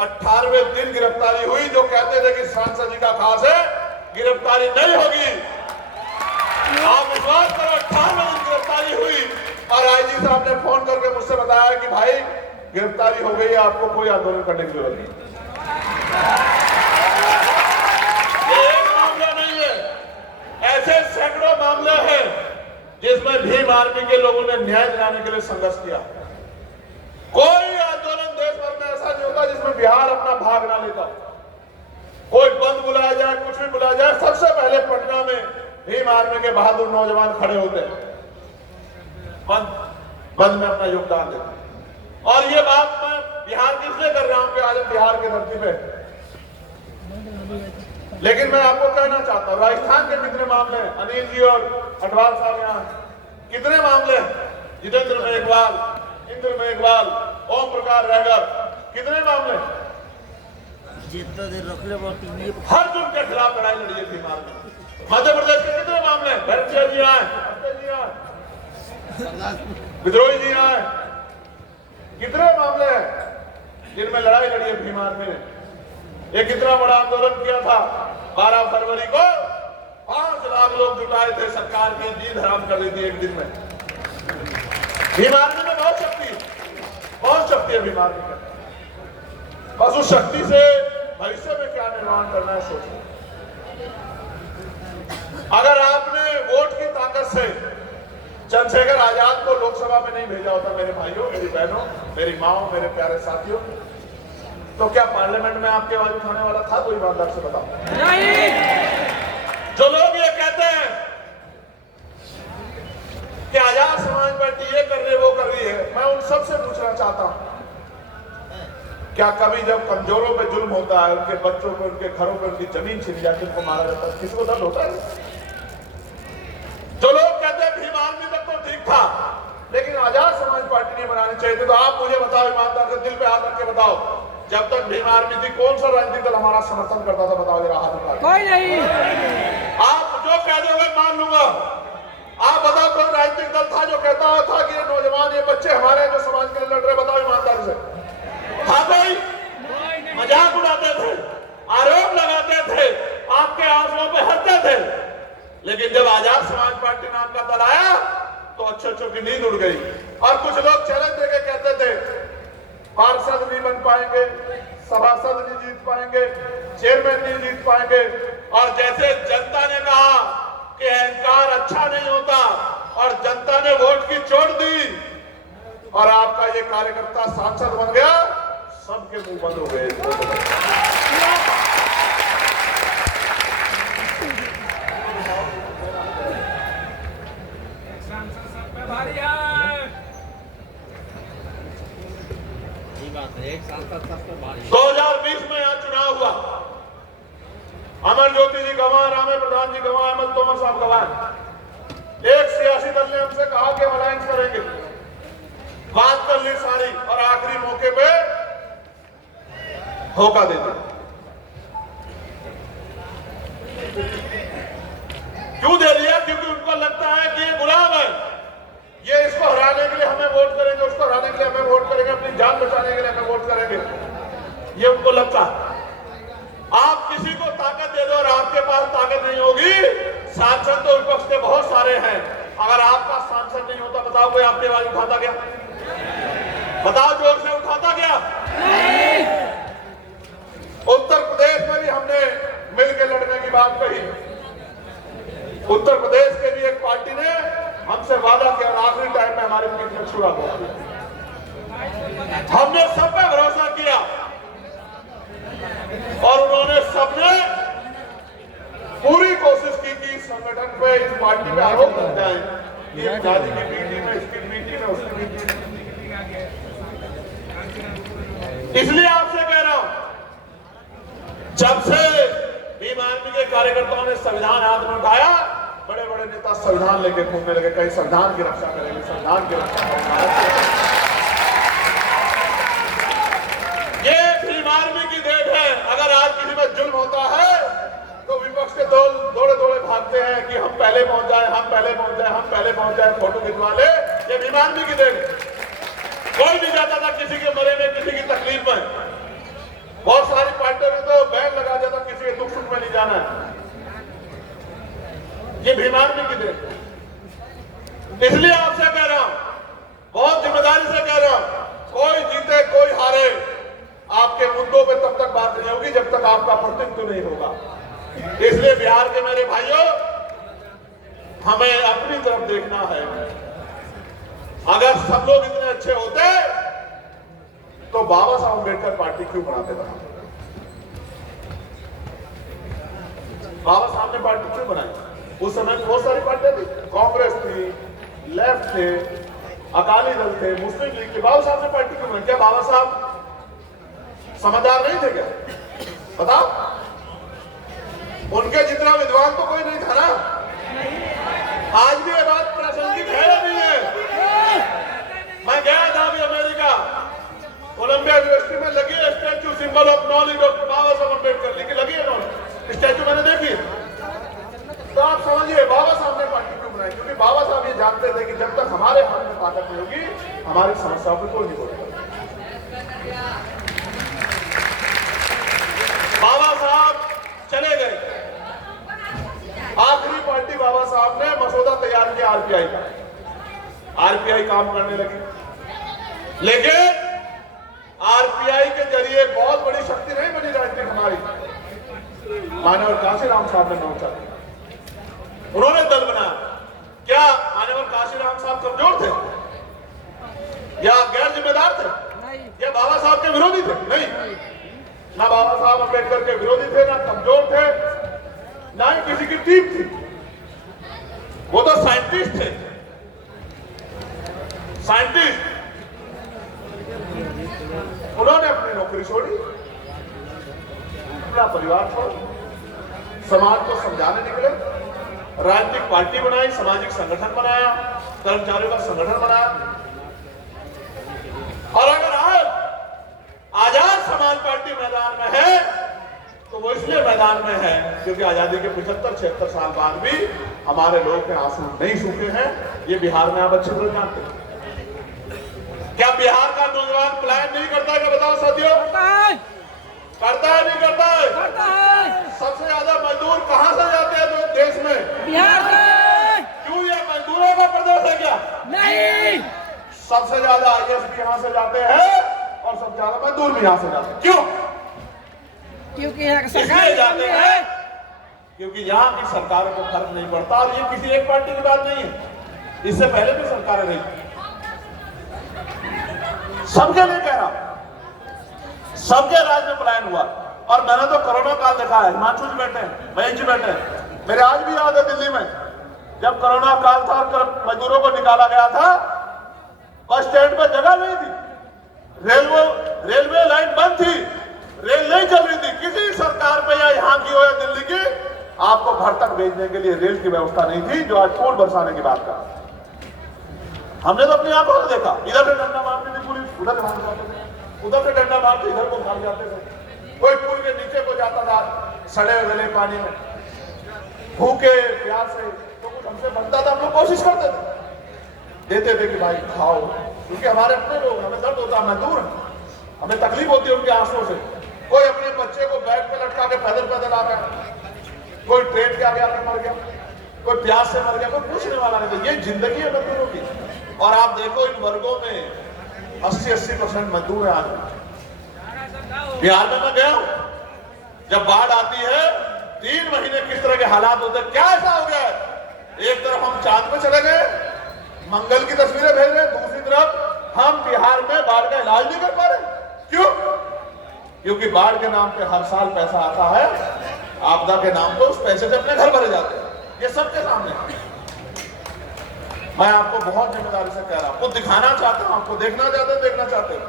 18वें दिन गिरफ्तारी हुई। जो कहते थे कि सांसद जी का खास है, गिरफ्तारी नहीं होगी। आप विश्वास करो, 18वें दिन गिरफ्तारी हुई और आईजी साहब ने फोन करके मुझसे बताया कि भाई गिरफ्तारी हो गई है, आपको कोई आंदोलन करने की जरूरत नहीं। ये एक मामला नहीं है, ऐसे सैकड़ों मामले हैं जिसमें भीम आर्मी के लोगों ने न्याय दिलाने के लिए संघर्ष किया। कोई आंदोलन देश भर में ऐसा नहीं होता जिसमें बिहार अपना भाग ना लेता। कोई बंद बुलाया जाए, कुछ भी बुलाया जाए, सबसे पहले पटना में भीम आर्मी के बहादुर नौजवान खड़े होते हैं, बंद में अपना योगदान देते हैं। और ये बात मैं बिहार की इसलिए कर रहा हूं कि आज हम बिहार की धरती पे, लेकिन मैं आपको कहना चाहता हूं राजस्थान के कितने मामले हैं। अनिल जी और अटवाल साहब यहाँ कितने मामले हैं, जितेंद्र मेघवाल, इंद्र मेघवाल, ओम प्रकाश रहगर, कितने मामले, जितना देर रख ले हर जुर्म के खिलाफ लड़ाई लड़ी है भीम आर्मी। मध्य प्रदेश के कितने मामले हैं, भरत जी आए, विद्रोही जी आए, कितने मामले हैं जिनमें लड़ाई लड़ी है भीम आर्मी ने। एक कितना बड़ा आंदोलन किया था 12 फरवरी को, 5 लाख लोग जुटाए थे, सरकार की नींद हराम कर दी थी एक दिन में। भीम आर्मी में बहुत शक्ति है भीम आर्मी में। बस उस शक्ति से भविष्य में क्या निर्माण करना है सोचिए। अगर आपने वोट की ताकत से चंद्रशेखर आजाद को लोकसभा में नहीं भेजा होता, मेरे भाइयों, मेरी बहनों, मेरी माओ, मेरे प्यारे साथियों, तो क्या पार्लियामेंट में आपके आवाज उठाने वाला था? कोई ईमानदार से बताओ। नहीं। जो लोग ये कहते हैं कि आजाद समाज पार्टी ये कर रही है, वो कर रही है, मैं उन सबसे पूछना चाहता हूं, क्या कभी जब कमजोरों पे जुल्म होता है, उनके बच्चों पे, उनके घरों पे उनकी जमीन छीनी जाती है, उनको मारा जाता है, किसी को दर्द होता है? जो लोग कहते हैं भीम आर्मी तक तो ठीक था, लेकिन आजाद समाज पार्टी नहीं बनानी चाहिए थी, तो आप मुझे बताओ, ईमानदार से दिल पे हाथ रख के बताओ, जब तक भीम आर्मी थी कौन सा राजनीतिक दल हमारा समर्थन करता था? बताओ जरा, हाथ उठा। कोई नहीं। आप जो कह दोगे मान लूंगा। आप बताओ कोई राजनीतिक दल था जो कहता था कि ये नौजवान, ये बच्चे हमारे जो समाज के लिए लड़ रहे, बताओ ईमानदारी से था कोई? मजाक उड़ाते थे, आरोप लगाते थे, आपके आंसुओं पे हंसते थे, लेकिन जब आजाद समाज पार्टी नाम का दल आया तो अच्छों की नींद उड़ गई। और कुछ लोग चैलेंज देके कहते थे पार्षद नहीं बन पाएंगे, सभासद नहीं जीत पाएंगे, चेयरमैन नहीं जीत पाएंगे। और जैसे जनता ने कहा कि अहंकार अच्छा नहीं होता और जनता ने वोट की चोट दी और आपका ये कार्यकर्ता सांसद बन गया, सबके मुंह बंद हो गए। एक साल तक सब पे भारी। 2020 में यहाँ चुनाव हुआ, अमर ज्योति जी गवाह, रामे प्रधान जी गवाह, अहमद तोमर साहब गवाह। एक सियासी दल ने हमसे कहा कि हम अलायंस करेंगे, बात कर ली सारी, और आखिरी मौके पे धोखा दे दिया। क्यों दे दिया? क्योंकि उनको लगता है कि ये गुलाम है, ये इसको हराने के लिए हमें वोट करेंगे, उसको हराने के लिए हमें वोट करेंगे, अपनी जान बचाने के लिए हमें वोट करेंगे, ये उनको लगता है। आप किसी को ताकत दे दो और आपके पास ताकत नहीं होगी। सांसद तो विपक्ष के बहुत सारे हैं, अगर आपका सांसद नहीं होता, बताओ कोई आपकी आवाज उठाता क्या? बताओ, जोर से उठाता क्या? उत्तर प्रदेश में भी हमने मिलकर लड़ने की बात कही। उत्तर प्रदेश के भी एक पार्टी ने हमसे वादा किया, आखिरी टाइम में हमारे पीठ में छुरा हुआ। हमने सब पे भरोसा किया और उन्होंने सबने पूरी कोशिश की कि इस संगठन पे, इस पार्टी पे आरोप लग जाए कि जाति की बीटी में, इसकी बीटी में, उसकी बीटी में। इसलिए आपसे कह रहा हूं, जब से भीम आर्मी के कार्यकर्ताओं ने संविधान हाथ में उठाया, बड़े बड़े नेता संविधान लेके घूमने लगे, कहीं संविधान की रक्षा करेंगे, संविधान की रक्षा करेंगे। ये भीम आर्मी की देन है। अगर आज किसी में जुल्म होता है तो विपक्ष के दौड़े दौड़े भागते हैं कि हम पहले पहुंच जाए, हम पहले पहुंच जाए, हम पहले पहुंच जाए, फोटो खिंचवा ले। ये भीम आर्मी की देन। कोई नहीं जाता था किसी के मरे में, किसी की तकलीफ में। बहुत सारी पार्टियों ने तो बैन लगा दिया था, किसी के दुख सुख में नहीं जाना है। ये भीम आर्मी की देन। इसलिए आपसे कह रहा हूं, बहुत जिम्मेदारी से कह रहा हूं, कोई जीते कोई हारे, आपके मुद्दों पे तब तक बात नहीं होगी जब तक आपका प्रतिनिधित्व नहीं होगा। इसलिए बिहार के मेरे भाइयों, हमें अपनी तरफ देखना है। अगर सब लोग इतने अच्छे होते तो बाबा साहब अम्बेडकर पार्टी क्यों बनाते थे? बाबा साहब ने पार्टी क्यों बनाई? उस समय बहुत सारी पार्टियां थी, कांग्रेस थी, लेफ्ट थे, अकाली दल थे, मुस्लिम लीग थे। बाबा साहब ने पार्टी क्यों बनाई? क्या बाबा साहब समझदार नहीं थे क्या? बताओ, उनके जितना विद्वान तो कोई नहीं था ना। आज भी ये बात प्रासंगिक है या नहीं है? मैं गया था अभी अमेरिका, कोलंबिया यूनिवर्सिटी में लगी है statue, symbol of knowledge doctor Baba Saheb Ambedkar लिखी लगी है स्टैचू, मैंने देखी। तो आप समझिए बाबा साहब ने पार्टी क्यों बनाई? क्योंकि बाबा साहब ये जानते थे कि जब तक हमारे हाथ में ताकत नहीं होगी, हमारी समस्याओं पर कोई नहीं बोलेगा। बाबा साहब चले गए, आखिरी पार्टी बाबा साहब ने मसौदा तैयार किया आरपीआई का। आरपीआई काम करने लगी, लेकिन आरपीआई के जरिए बहुत बड़ी शक्ति नहीं बनी राजनीति हमारी। मानव काशीराम साहब ने नाम चला, उन्होंने दल बनाया। क्या मानव काशीराम साहब कमजोर थे या गैर जिम्मेदार थे या बाबा साहब के विरोधी थे? नहीं, ना बाबा साहब अम्बेडकर के विरोधी थे, ना कमजोर थे, ना ही किसी की टीम थी। वो तो साइंटिस्ट थे, साइंटिस्ट। उन्होंने अपनी नौकरी छोड़ी, अपना परिवार छोड़ा, समाज को समझाने निकले, राजनीतिक पार्टी बनाई, सामाजिक संगठन बनाया, कर्मचारियों का संगठन बनाया। और अगर आज आजाद समाज पार्टी मैदान में है तो वो इसलिए मैदान में है क्योंकि आजादी के 75-76 साल बाद भी हमारे लोग के आंसू नहीं सूखे हैं। ये बिहार में आप अच्छे तरह जानते हैं। क्या बिहार का नौजवान पलायन नहीं करता है? क्या बताओ साथियों? करता है नहीं करता है? करता है। सबसे ज्यादा मजदूर कहां से जाते हैं तो देश में? बिहार से। क्यों ये मजदूरों का प्रदेश है क्या? नहीं, सबसे ज्यादा आईएएस भी यहां से जाते हैं और सबसे ज्यादा मजदूर भी यहां से जाते हैं। क्यों? क्योंकि यहाँ इसलिए सरकार जाते हैं क्योंकि यहाँ की सरकारों को फर्क नहीं पड़ता। और ये किसी एक पार्टी की बात नहीं है, इससे पहले भी सरकारें रही, सबके लिए कह रहा। सबके राज्य में पलायन हुआ। और मैंने तो कोरोना काल देखा है, हिमांशु जी बैठे हैं, महेश जी बैठे हैं, मेरे आज भी याद है दिल्ली में जब कोरोना काल था और मजदूरों को निकाला गया था, बस स्टैंड पर जगह नहीं थी, रेलवे लाइन बंद थी, रेल नहीं चल रही थी। किसी सरकार पे या यहाँ की हो या दिल्ली की, आपको घर तक भेजने के लिए रेल की व्यवस्था नहीं थी, जो आज पुल बरसाने की बात कर। हमने तो अपनी आंखों से देखा, इधर से डंडा मारती थी पुलिस, उधर भाग जाते थे, उधर से डंडा मारते इधर को भाग जाते थे। कोई पुल के नीचे को जाता था सड़े गले पानी में, भूखे प्यासे, तो कुछ हमसे बनता था, हम लोग कोशिश करते थे, देते थे कि भाई खाओ, क्योंकि हमारे अपने लोग, हमें दर्द होता है, मजदूर है, हमें तकलीफ होती है उनके आंसुओं से। कोई अपने बच्चे को बैग पे लटका के पैदल पैदल आ गया, कोई ट्रेन के आगे आकर मर गया, कोई प्यास से मर गया, कोई पूछने वाला नहीं था। ये जिंदगी है मजदूरों की। और आप देखो इन वर्गों में 80% मजदूर हैं आज। बिहार में मैं गया हूं, जब बाढ़ आती है 3 महीने किस तरह के हालात होते हैं, क्या ऐसा हो गया है। एक तरफ हम चांद पे चले गए, मंगल की तस्वीरें भेज रहे हैं, दूसरी तरफ हम बिहार में बाढ़ का इलाज नहीं कर पा रहे। क्यों? क्योंकि बाढ़ के नाम पे हर साल पैसा आता है, आपदा के नाम पे उस पैसे से अपने घर भरे जाते हैं। ये सबके सामने है। मैं आपको बहुत जिम्मेदारी से कह रहा हूं, आपको दिखाना चाहता हूं, आपको देखना चाहते हैं, देखना चाहते हैं।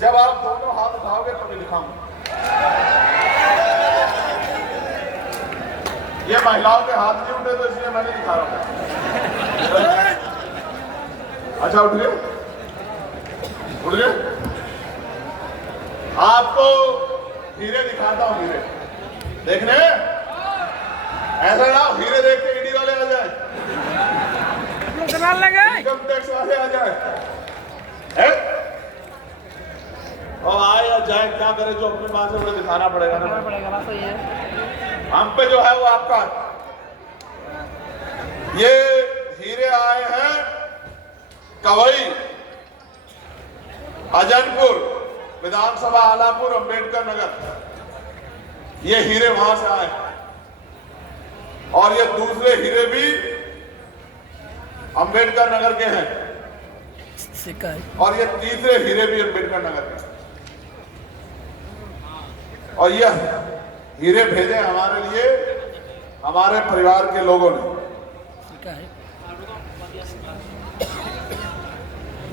जब आप दोनों हाथ उठाओगे तभी दिखाऊंगा। ये महिलाओं के हाथ नहीं उठे तो इसलिए मैं नहीं दिखा रहा हूं। अच्छा उठ गए, उठ गए। आपको हीरे दिखाता हूं, हीरे देखने, ऐसा ना हीरे देख के ईडी वाले आ जाए, इनकम टैक्स वाले आ जाए, और आए या जाए, क्या करे, जो अपनी मां से उन्हें दिखाना पड़ेगा ना। हम पे जो है वो आपका। ये हीरे आए हैं कवई, अजनपुर विधानसभा, आलापुर, अंबेडकर नगर, ये हीरे वहां से आए। और ये दूसरे हीरे भी अंबेडकर नगर के हैं, और ये तीसरे हीरे भी अंबेडकर नगर के। और ये हीरे भेजे हमारे लिए हमारे परिवार के लोगों ने।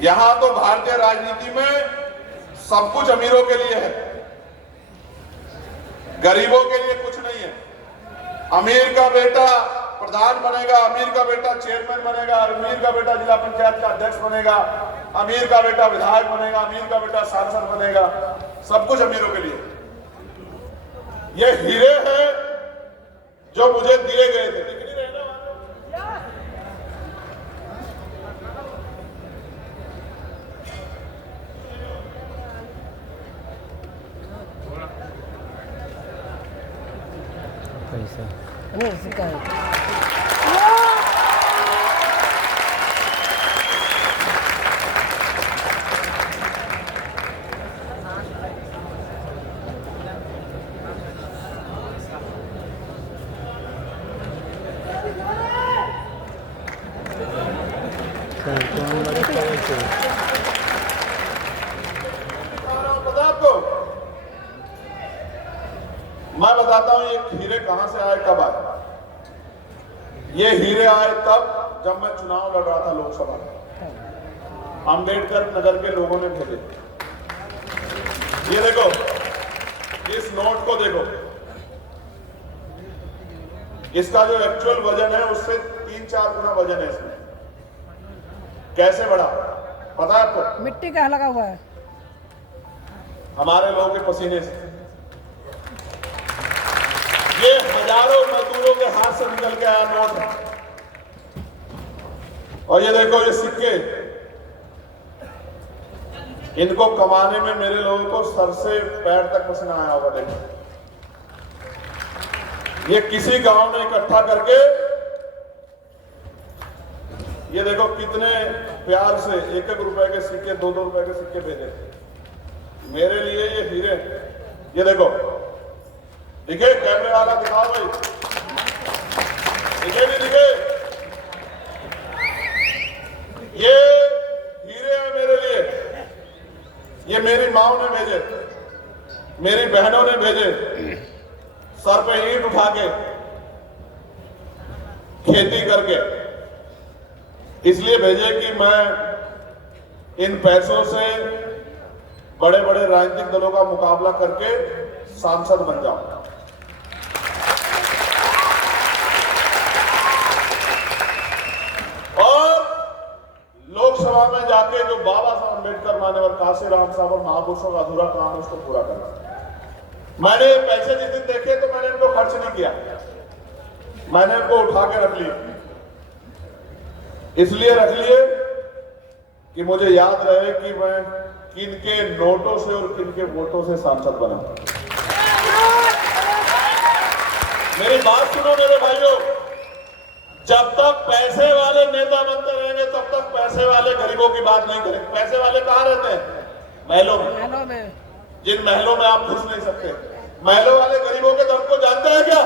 यहां तो भारतीय राजनीति में सब कुछ अमीरों के लिए है, गरीबों के लिए कुछ नहीं है। अमीर का बेटा प्रधान बनेगा, अमीर का बेटा चेयरमैन बनेगा, अमीर का बेटा जिला पंचायत का अध्यक्ष बनेगा, अमीर का बेटा विधायक बनेगा, अमीर का बेटा सांसद बनेगा, सब कुछ अमीरों के लिए। ये हीरे हैं जो मुझे दिए गए थे, दिख नहीं रहे ना? पता आपको, मैं बताता हूं ये हीरे कहां से आए, कब आए। ये हीरे आए तब जब मैं चुनाव लड़ रहा था लोकसभा में, अंबेडकर नगर के लोगों ने भेजे। ये देखो, इस नोट को देखो, इसका जो एक्चुअल वजन है उससे 3-4 गुना वजन है इसमें। कैसे बढ़ा पता है आपको? मिट्टी का लगा हुआ है, हमारे लोगों के पसीने से। ये हजारों मजदूरों के हाथ से निकल के आया नोट है। और ये देखो, ये सिक्के, इनको कमाने में मेरे लोगों को सर से पैर तक पसीना आया होगा। देखो, ये किसी गांव में इकट्ठा करके, ये देखो कितने प्यार से 1-1 रुपए के सिक्के, 2-2 रुपए के सिक्के भेजे मेरे लिए। ये हीरे, ये देखो, दिखे कैमरे वाला, दिखाओ भाई, दिखे नहीं दिखे? ये हीरे हैं मेरे लिए, ये मेरी माँ ने मेरी बहनों ने भेजे सर पे ईंट उठा के, खेती करके, इसलिए भेजे कि मैं इन पैसों से बड़े बड़े राजनीतिक दलों का मुकाबला करके सांसद बन जाऊं। और लोकसभा में जाके जो बाबा साहब अम्बेडकर, मान्यवर काशीराम साहब और महापुरुषों का अधूरा काम है उसको पूरा करना। मैंने पैसे जिस दिन देखे तो मैंने इनको खर्च नहीं किया, मैंने इनको उठा के रख लिए। इसलिए रख लिए कि मुझे याद रहे कि मैं किन के नोटों से और किन के वोटों से सांसद बना। मेरी बात सुनो मेरे भाइयों, जब तक पैसे वाले नेता बनते रहेंगे तब तक पैसे वाले गरीबों की बात नहीं करेंगे। पैसे वाले कहाँ रहते हैं? महलों में। जिन महलों में आप घुस नहीं सकते। महलों वाले गरीबों के दर्द को जानते हैं क्या?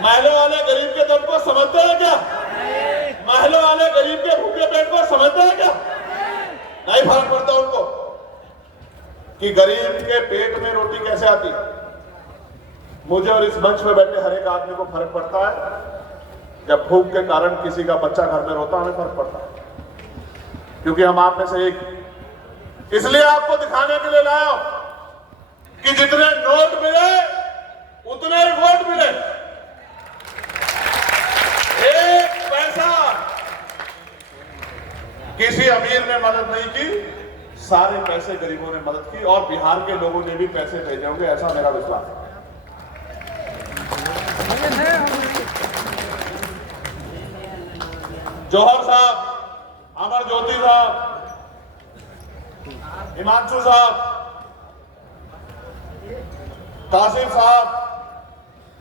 महलों वाले गरीब के दर्द को समझते हैं क्या? महलों वाले गरीब के भूखे पेट को समझते हैं क्या? नहीं फर्क पड़ता उनको कि गरीब के पेट में रोटी कैसे आती। मुझे और इस मंच में बैठे हर एक आदमी को फर्क पड़ता है जब भूख के कारण किसी का बच्चा घर में रोता, हमें फर्क पड़ता है क्योंकि हम आप में से एक। इसलिए आपको दिखाने के लिए लाया कि जितने नोट मिले उतने ही वोट मिले। एक पैसा किसी अमीर ने मदद नहीं की, सारे पैसे गरीबों ने मदद की और बिहार के लोगों ने भी पैसे भेजे होंगे, ऐसा मेरा विश्वास है। जौहर साहब, अमर ज्योति साहब, हिमांशु साहब, कासिम साहब,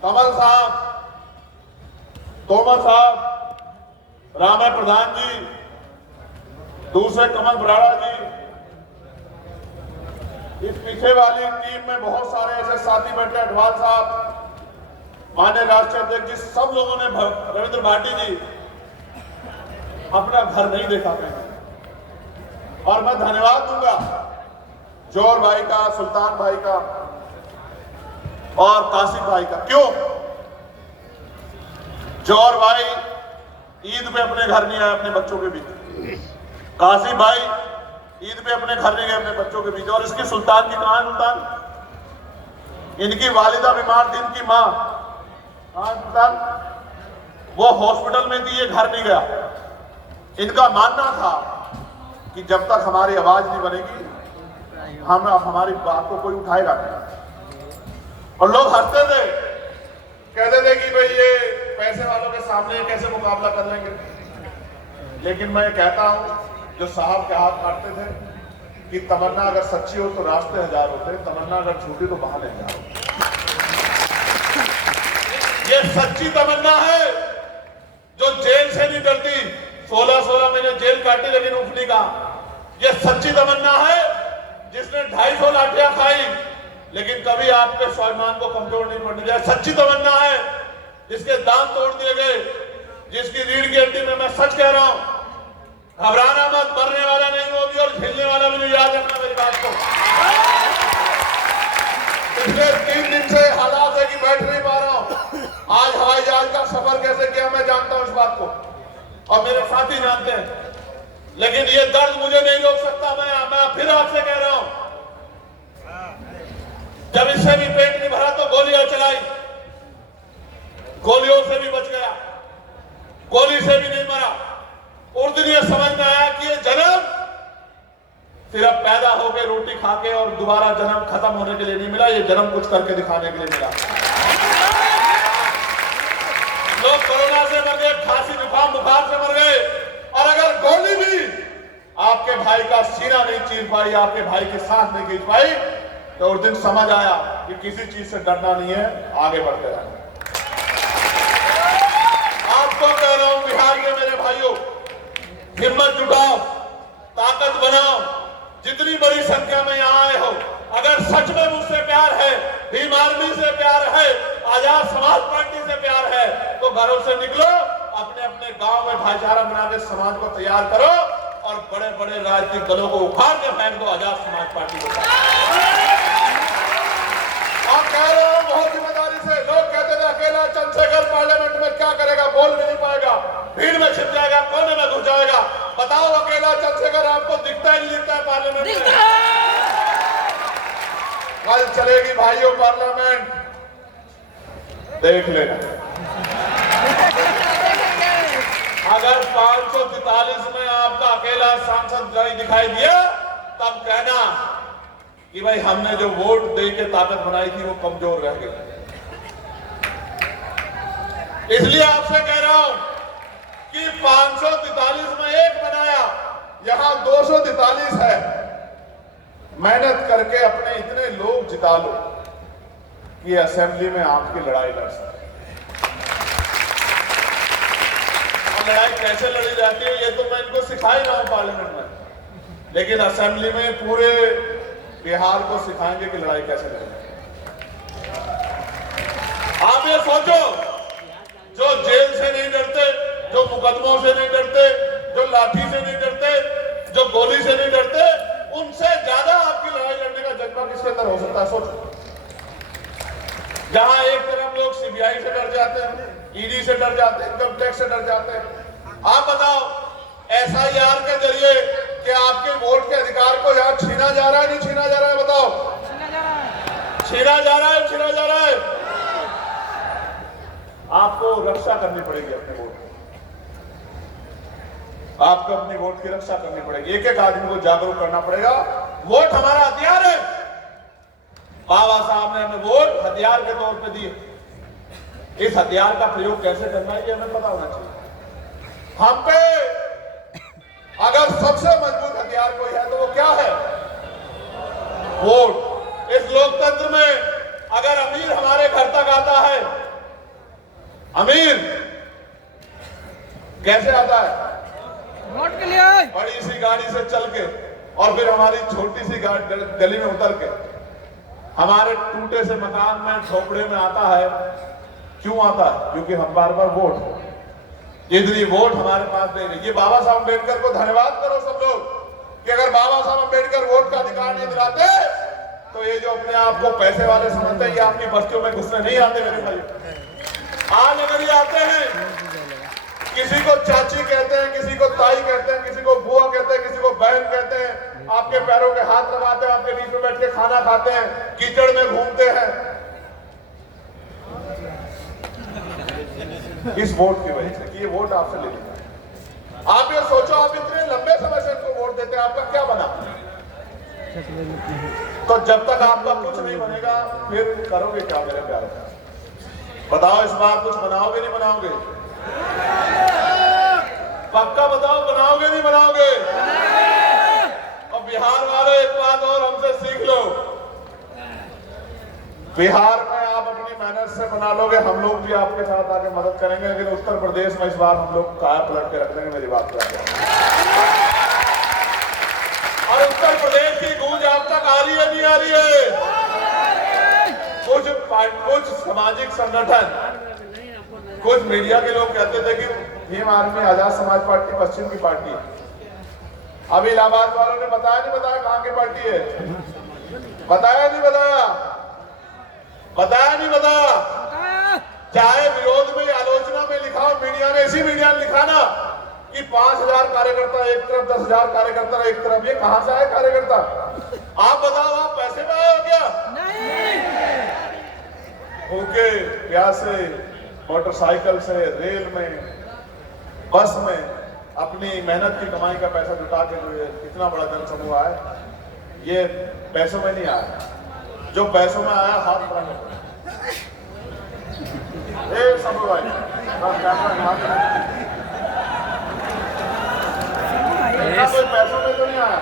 कमल साहब, तोमर साहब, रामे प्रधान जी, दूसरे कमल बराड़ा जी, इस पीछे वाली टीम में बहुत सारे ऐसे साथी बैठे, अडवाल साहब, माननीय राष्ट्रीय अध्यक्ष जी, सब लोगों ने, रविंद्र भाटी जी, अपना घर नहीं देखा कहीं। और मैं धन्यवाद दूंगा जौहर भाई का, सुल्तान भाई का और कासिम भाई का। क्यों? जौहर भाई ईद पे अपने घर नहीं आए अपने बच्चों के बीच, कासिम भाई ईद पे अपने घर नहीं गए अपने बच्चों के बीच। और इसकी सुल्तान की कहां है? सुल्तान, इनकी वालिदा बीमार थी, इनकी मां, सुल्तान वो हॉस्पिटल में थी, ये घर नहीं गया। इनका मानना था कि जब तक हमारी आवाज नहीं बनेगी हम हमारी बात को कोई उठाएगा नहीं। और लोग हंसते थे, कहते थे कि भाई ये पैसे वालों के सामने कैसे मुकाबला कर लेंगे। लेकिन मैं कहता हूं जो साहब के हाथ काटते थे कि तमन्ना अगर सच्ची हो तो रास्ते हजार होते, तमन्ना अगर झूठी तो बहाने हजार होते। ये सच्ची तमन्ना है जो जेल से नहीं डरती, 16-16 महीने जेल काटी लेकिन उठ नहीं कहा। ये सच्ची तमन्ना है जिसने 250 लाठियां खाई लेकिन कभी आपके स्वाभिमान को कमजोर नहीं पड़ने दिया। सच्ची तमन्ना है जिसके दांत तोड़ दिए गए, जिसकी रीढ़ की हड्डी में, मैं सच कह रहा हूं, घबराना मत, मरने वाला नहीं होगी और झेलने वाला भी नहीं। याद रखना मेरी बात को। पिछले 3 दिन से हालात है कि बैठ नहीं पा रहा हूं। आज हवाई जहाज का सफर कैसे किया मैं जानता हूं इस बात को, और मेरे साथी जानते हैं, लेकिन ये दर्द मुझे नहीं रोक सकता। मैं फिर आपसे कह रहा हूं, जब इससे भी पेट नहीं भरा तो गोलियां चलाई, गोलियों से भी बच गया, गोली से भी नहीं मरा। उस दिन ये समझ में आया कि ये जन्म सिर्फ पैदा होकर रोटी खा के और दोबारा जन्म खत्म होने के लिए नहीं मिला, ये जन्म कुछ करके दिखाने के लिए मिला। लोग कोरोना से मर गए, खांसी जुकाम बुखार से मर गए, और अगर गोली भी आपके भाई का सीना नहीं चीर पाई, आपके भाई की सांस नहीं खींच पाई, तो उस दिन समझ आया कि किसी चीज से डरना नहीं है, आगे बढ़ते रहना। आपको कह रहा हूं बिहार के मेरे भाइयों, हिम्मत जुटाओ, ताकत बनाओ, जितनी बड़ी संख्या में यहां आए हो। अगर सच में मुझसे प्यार है, भीम आर्मी से प्यार है, आजाद समाज पार्टी से प्यार है, तो घरों से निकलो, अपने अपने गांव में भाईचारा बना के समाज को तैयार करो और बड़े बड़े राजनीतिक दलों को उखाड़ के फेंक दो, आजाद समाज पार्टी को। कह रहा हूं बहुत जिम्मेदारी से। लोग कहते थे अकेला चंद्रशेखर पार्लियामेंट में क्या करेगा, बोल भी नहीं पाएगा, भीड़ में छिप जाएगा, कोने में घुस जाएगा। बताओ अकेला चंद्रशेखर आपको दिखता ही नहीं दिखता है पार्लियामेंट में? कल चलेगी भाइयों पार्लियामेंट, देख लेना। अगर 543 में आपका अकेला सांसद नहीं दिखाई दिया तब कहना कि भाई हमने जो वोट दे के ताकत बनाई थी वो कमजोर रह गई। इसलिए आपसे कह रहा हूं कि 543 में एक बनाया, यहां 243 है। मेहनत करके अपने इतने लोग जिता लो कि असेंबली में आपकी लड़ाई लड़ सके। लड़ाई कैसे लड़ी जाती है ये तो मैं इनको सिखा ही रहा हूं पार्लियामेंट में, लेकिन असेंबली में पूरे बिहार को सिखाएंगे कि लड़ाई कैसे लड़ें। आप ये सोचो, जो जेल से नहीं डरते, जो मुकदमों से नहीं डरते, जो लाठी से नहीं डरते, जो गोली से नहीं डरते, उनसे ज्यादा आपकी लड़ाई लड़ने का जज्बा किसके अंदर हो सकता है? सोचो। जहां एक तरफ लोग सीबीआई से डर जाते हैं, ईडी से डर जाते हैं, इनकम टैक्स से डर जाते हैं, आप बताओ एसआईआर के जरिए कि आपके वोट के अधिकार को यहां छीना जा रहा है, नहीं छीना जा रहा है? बताओ। छीना जा रहा है, छीना जा रहा है। आपको रक्षा करनी पड़ेगी अपने वोट की, आपको अपनी वोट की रक्षा करनी पड़ेगी। एक एक आदमी को जागरूक करना पड़ेगा। वोट हमारा हथियार है। बाबा साहब ने हमें वोट हथियार के तौर पे दिए। इस हथियार का प्रयोग कैसे करना है ये हमें पता होना चाहिए। हम पे अगर सबसे मजबूत हथियार कोई है तो वो क्या है? वोट। इस लोकतंत्र में अगर अमीर हमारे घर तक आता है, अमीर कैसे आता है? वोट के लिए बड़ी सी गाड़ी से चल के और फिर हमारी छोटी सी गली में उतर के हमारे टूटे से मकान में झोपड़े में आता है। क्यों आता है? क्योंकि हम बार बार वोट, इतनी वोट हमारे पास दे रही। ये बाबा साहब अम्बेडकर को धन्यवाद करो सब लोग कि अगर बाबा साहब अम्बेडकर वोट का अधिकार नहीं दिलाते तो ये जो अपने आप को पैसे वाले समझते हैं ये आपकी बस्तियों में घुसने नहीं आते मेरे भाई। आज अगर ये आते हैं, किसी को चाची कहते हैं, किसी को ताई कहते हैं, किसी को बुआ कहते हैं, किसी को बहन कहते हैं, आपके पैरों के हाथ लगाते हैं, आपके बीच में बैठ के खाना खाते हैं, कीचड़ में घूमते हैं, इस वोट की वजह से कि ये वोट आपसे ले लिया। आप ये सोचो, आप इतने लंबे समय से इनको वोट देते हैं, आपका क्या बना? तो जब तक आपका कुछ नहीं बनेगा फिर करोगे क्या मेरे प्यारे? बताओ इस बार कुछ बनाओगे नहीं बनाओगे? पक्का बताओ, बनाओगे नहीं बनाओगे? और बिहार वाले एक बात और हमसे सीख लो, बिहार में आप अपनी मेहनत से बना लोगे, हम लोग भी आपके साथ आके मदद करेंगे, लेकिन उत्तर प्रदेश में इस बार हम लोग काया पलट के रख देंगे। मेरी बात क्या है? और उत्तर प्रदेश की गूंज आप तक आ रही है नहीं आ रही है? कुछ सामाजिक संगठन, कुछ मीडिया के लोग कहते थे कि भीम आर्मी आजाद समाज पार्टी पश्चिम की पार्टी है। अभी इलाहाबाद वालों ने बताया नहीं बताया कहां की पार्टी है? बताया नहीं बताया? बताया नहीं बताया? चाहे विरोध में आलोचना में लिखा हो मीडिया ने, इसी मीडिया ने लिखा ना कि 5000 कार्यकर्ता एक तरफ, 10,000 कार्यकर्ता एक तरफ। ये कहां से आए कार्यकर्ता? आप बताओ, आप पैसे में आए हो क्या? नहीं। भूखे प्यासे मोटरसाइकिल से, रेल में, बस में अपनी मेहनत की कमाई का पैसा जुटा के जो ये इतना बड़ा जनसमूह आया, ये पैसों में नहीं आया। जो पैसों में आया हाथ बढ़ाने समूह भाई कोई पैसों में तो नहीं आया।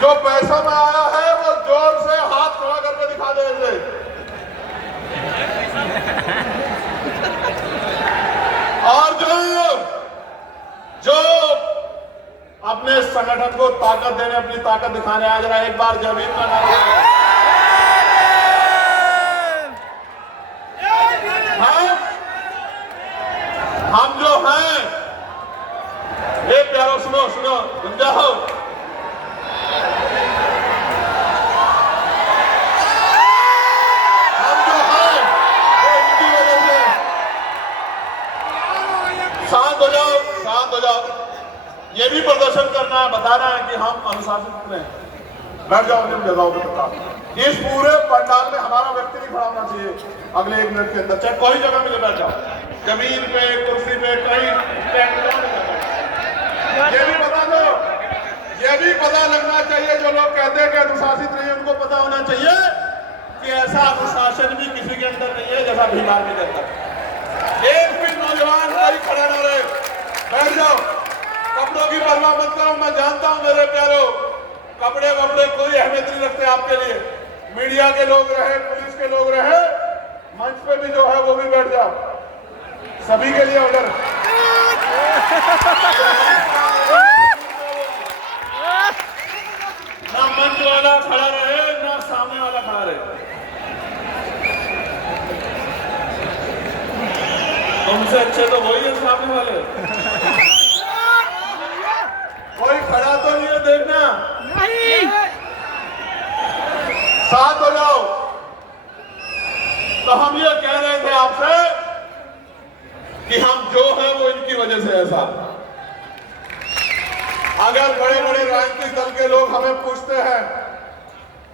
जो पैसा में आया है वो जोर से हाथ खड़ा करके दिखा दे इसे। और जो अपने संगठन को ताकत देने, अपनी ताकत दिखाने आ रहा है, एक बार जमीन का नारा हम जो हैं, एक प्यारो सुनो सुनो, जाओ शांत हो जाओ, शांत हो जाओ। ये भी प्रदर्शन करना है, बताना है कि हम अनुशासित हैं। बैठ जाओ अपनी जगहों पे। इस पूरे पंडाल में हमारा व्यक्ति नहीं खड़ा होना चाहिए अगले 1 मिनट के अंदर, चाहे कोई जगह मिले बैठ जाओ, जमीन पे, कुर्सी पे, कहीं। ये भी बता दो, ये भी पता लगना चाहिए, जो लोग कहते हैं कि अनुशासित नहीं है, उनको पता होना चाहिए कि ऐसा अनुशासन भी किसी के अंदर नहीं है जैसा भीम आर्मी के अंदर। एक भी नौजवान कोई खड़ा न रहे, बैठ जाओ। कपड़ों की परवाह मत करो, मैं जानता हूं मेरे प्यारों, कपड़े वपड़े कोई अहमियत नहीं रखते आपके लिए। मीडिया के लोग रहे, पुलिस के लोग रहे, मंच पे भी जो है वो भी बैठ जाओ, सभी के लिए ऑर्डर। ना मंच वाला खड़ा रहे, ना सामने वाला खड़ा रहे। तुमसे अच्छे तो वही है सामने वाले। कोई खड़ा तो नहीं है, देखना। नहीं। साथ हो जाओ। तो हम ये कह रहे थे आपसे कि हम जो है वो इनकी वजह से ऐसा। अगर बड़े बड़े राजनीतिक दल के लोग हमें पूछते हैं,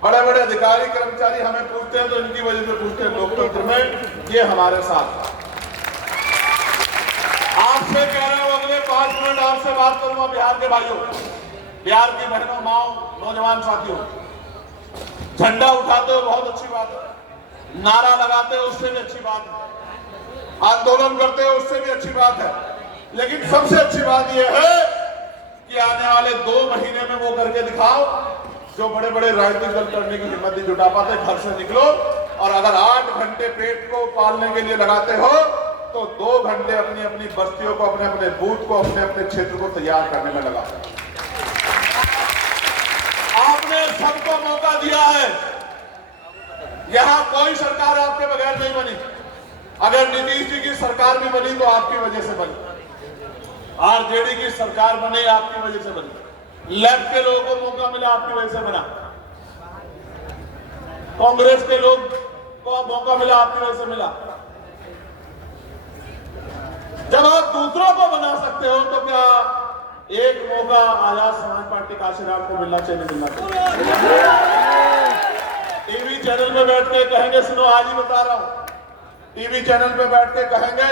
बड़े बड़े अधिकारी कर्मचारी हमें पूछते हैं, तो इनकी वजह से पूछते हैं लोकतंत्र में, ये हमारे साथ। आपसे कह रहा हूं, अगले 5 मिनट आपसे बात करूंगा बिहार के भाइयों, बिहार की बहनों, माओ, नौजवान साथियों। झंडा उठाते हो बहुत अच्छी बात है, नारा लगाते हो उससे भी अच्छी बात है, आंदोलन करते हो उससे भी अच्छी बात है, लेकिन सबसे अच्छी बात यह है कि आने वाले 2 महीने में वो करके दिखाओ जो बड़े बड़े राजनीतिक दल करने की हिम्मत नहीं जुटा पाते। घर से निकलो और अगर 8 घंटे पेट को पालने के लिए लगाते हो तो 2 घंटे अपनी अपनी बस्तियों को, अपने अपने बूथ को, अपने अपने क्षेत्र को तैयार करने में लगाओ। आपने सबको मौका दिया है, यहां कोई सरकार आपके बगैर नहीं बनी। अगर नीतीश जी की सरकार भी बनी तो आपकी वजह से बनी, आरजेडी की सरकार बने आपकी वजह से बनी, लेफ्ट के लोगों को मौका मिला आपकी वजह से बना, कांग्रेस के लोग को मौका मिला आपकी वजह से मिला। जब आप दूसरों को बना सकते हो तो क्या एक मौका आजाद समाज पार्टी काशीराम को मिलना चाहिए, मिलना चाहिए? टीवी चैनल पे बैठ के कहेंगे, सुनो आज ही बता रहा हूं, टीवी चैनल पे बैठ के कहेंगे,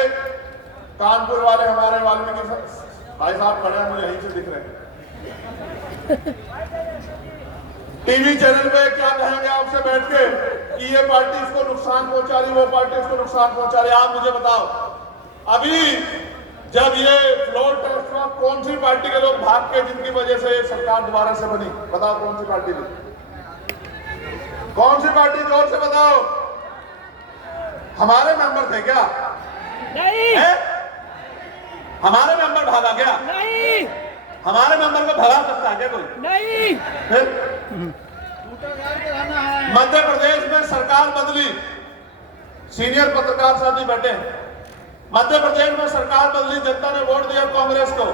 कानपुर वाले हमारे वाल्मीकि भाई साहब खड़े हैं, मुझे यहीं से दिख रहे हैं, टीवी चैनल पे क्या कहेंगे आपसे बैठ के कि ये पार्टी इसको नुकसान पहुंचा रही, वो पार्टी इसको नुकसान पहुंचा रही। आप मुझे बताओ, अभी जब ये फ्लोर टेस्ट हुआ, कौन सी पार्टी के लोग भाग के, जिनकी वजह से सरकार दोबारा से बनी? बताओ कौन सी पार्टी थी? कौन सी पार्टी? जोर से बताओ। हमारे मेंबर थे क्या? नहीं। हमारे मेंबर भागा क्या? नहीं। हमारे मेंबर को भगा सकता है क्या कोई? नहीं। फिर मध्य प्रदेश में सरकार बदली, सीनियर पत्रकार साथी बैठे, मध्य प्रदेश में सरकार बदली, जनता ने वोट दिया कांग्रेस को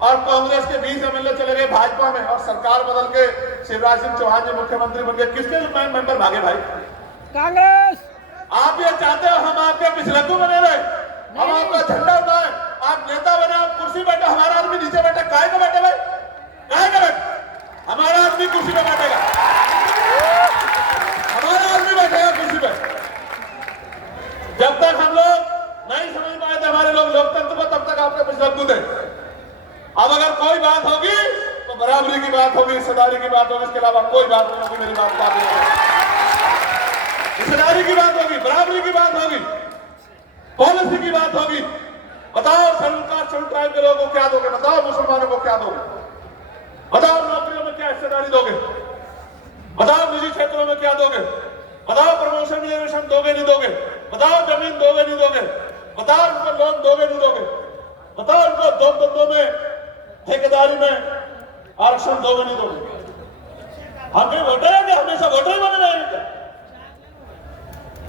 और कांग्रेस के 20 एमएलए चले गए भाजपा में और सरकार बदल के शिवराज सिंह चौहान जी मुख्यमंत्री बन गए। किसके मेंबर भागे भाई? कांग्रेस। आप ये चाहते हो हम आपके पिछलग्गू बने रहे, हम आपका झंडा उठाए, आप नेता बने, आप कुर्सी बैठे, हमारा आदमी नीचे बैठे, काहे को बैठे भाई? काहे को बैठे? हमारा आदमी कुर्सी पे बैठेगा, हमारा आदमी बैठेगा कुर्सी पे। जब तक हम लोग नहीं समझ पाए थे हमारे लोग लोकतंत्र को, तब तक आपके पिछलग्गू थे। अब अगर कोई बात होगी तो बराबरी की बात होगी, हिस्सेदारी की बात होगी, इसके अलावा कोई बात नहीं होगी। मेरी बात का हिस्सेदारी की बात होगी, बराबरी की बात होगी, पॉलिसी की बात होगी। बताओ शेड्यूल कास्ट, शेड्यूल ट्राइब के लोगों को क्या दोगे? बताओ मुसलमानों को क्या दोगे? बताओ नौकरियों में क्या हिस्सेदारी दोगे? बताओ निजी क्षेत्रों में क्या दोगे? बताओ प्रमोशन रिजर्वेशन दोगे नहीं दोगे? बताओ जमीन दोगे नहीं दोगे? बताओ उनको लोन दोगे नहीं दोगे? बताओ उनको धंधों में, ठेकेदारी में आरक्षण दोगे नहीं दोगे? हम भी वोटर हैं क्या? हमेशा वोटर ही बने रहेंगे?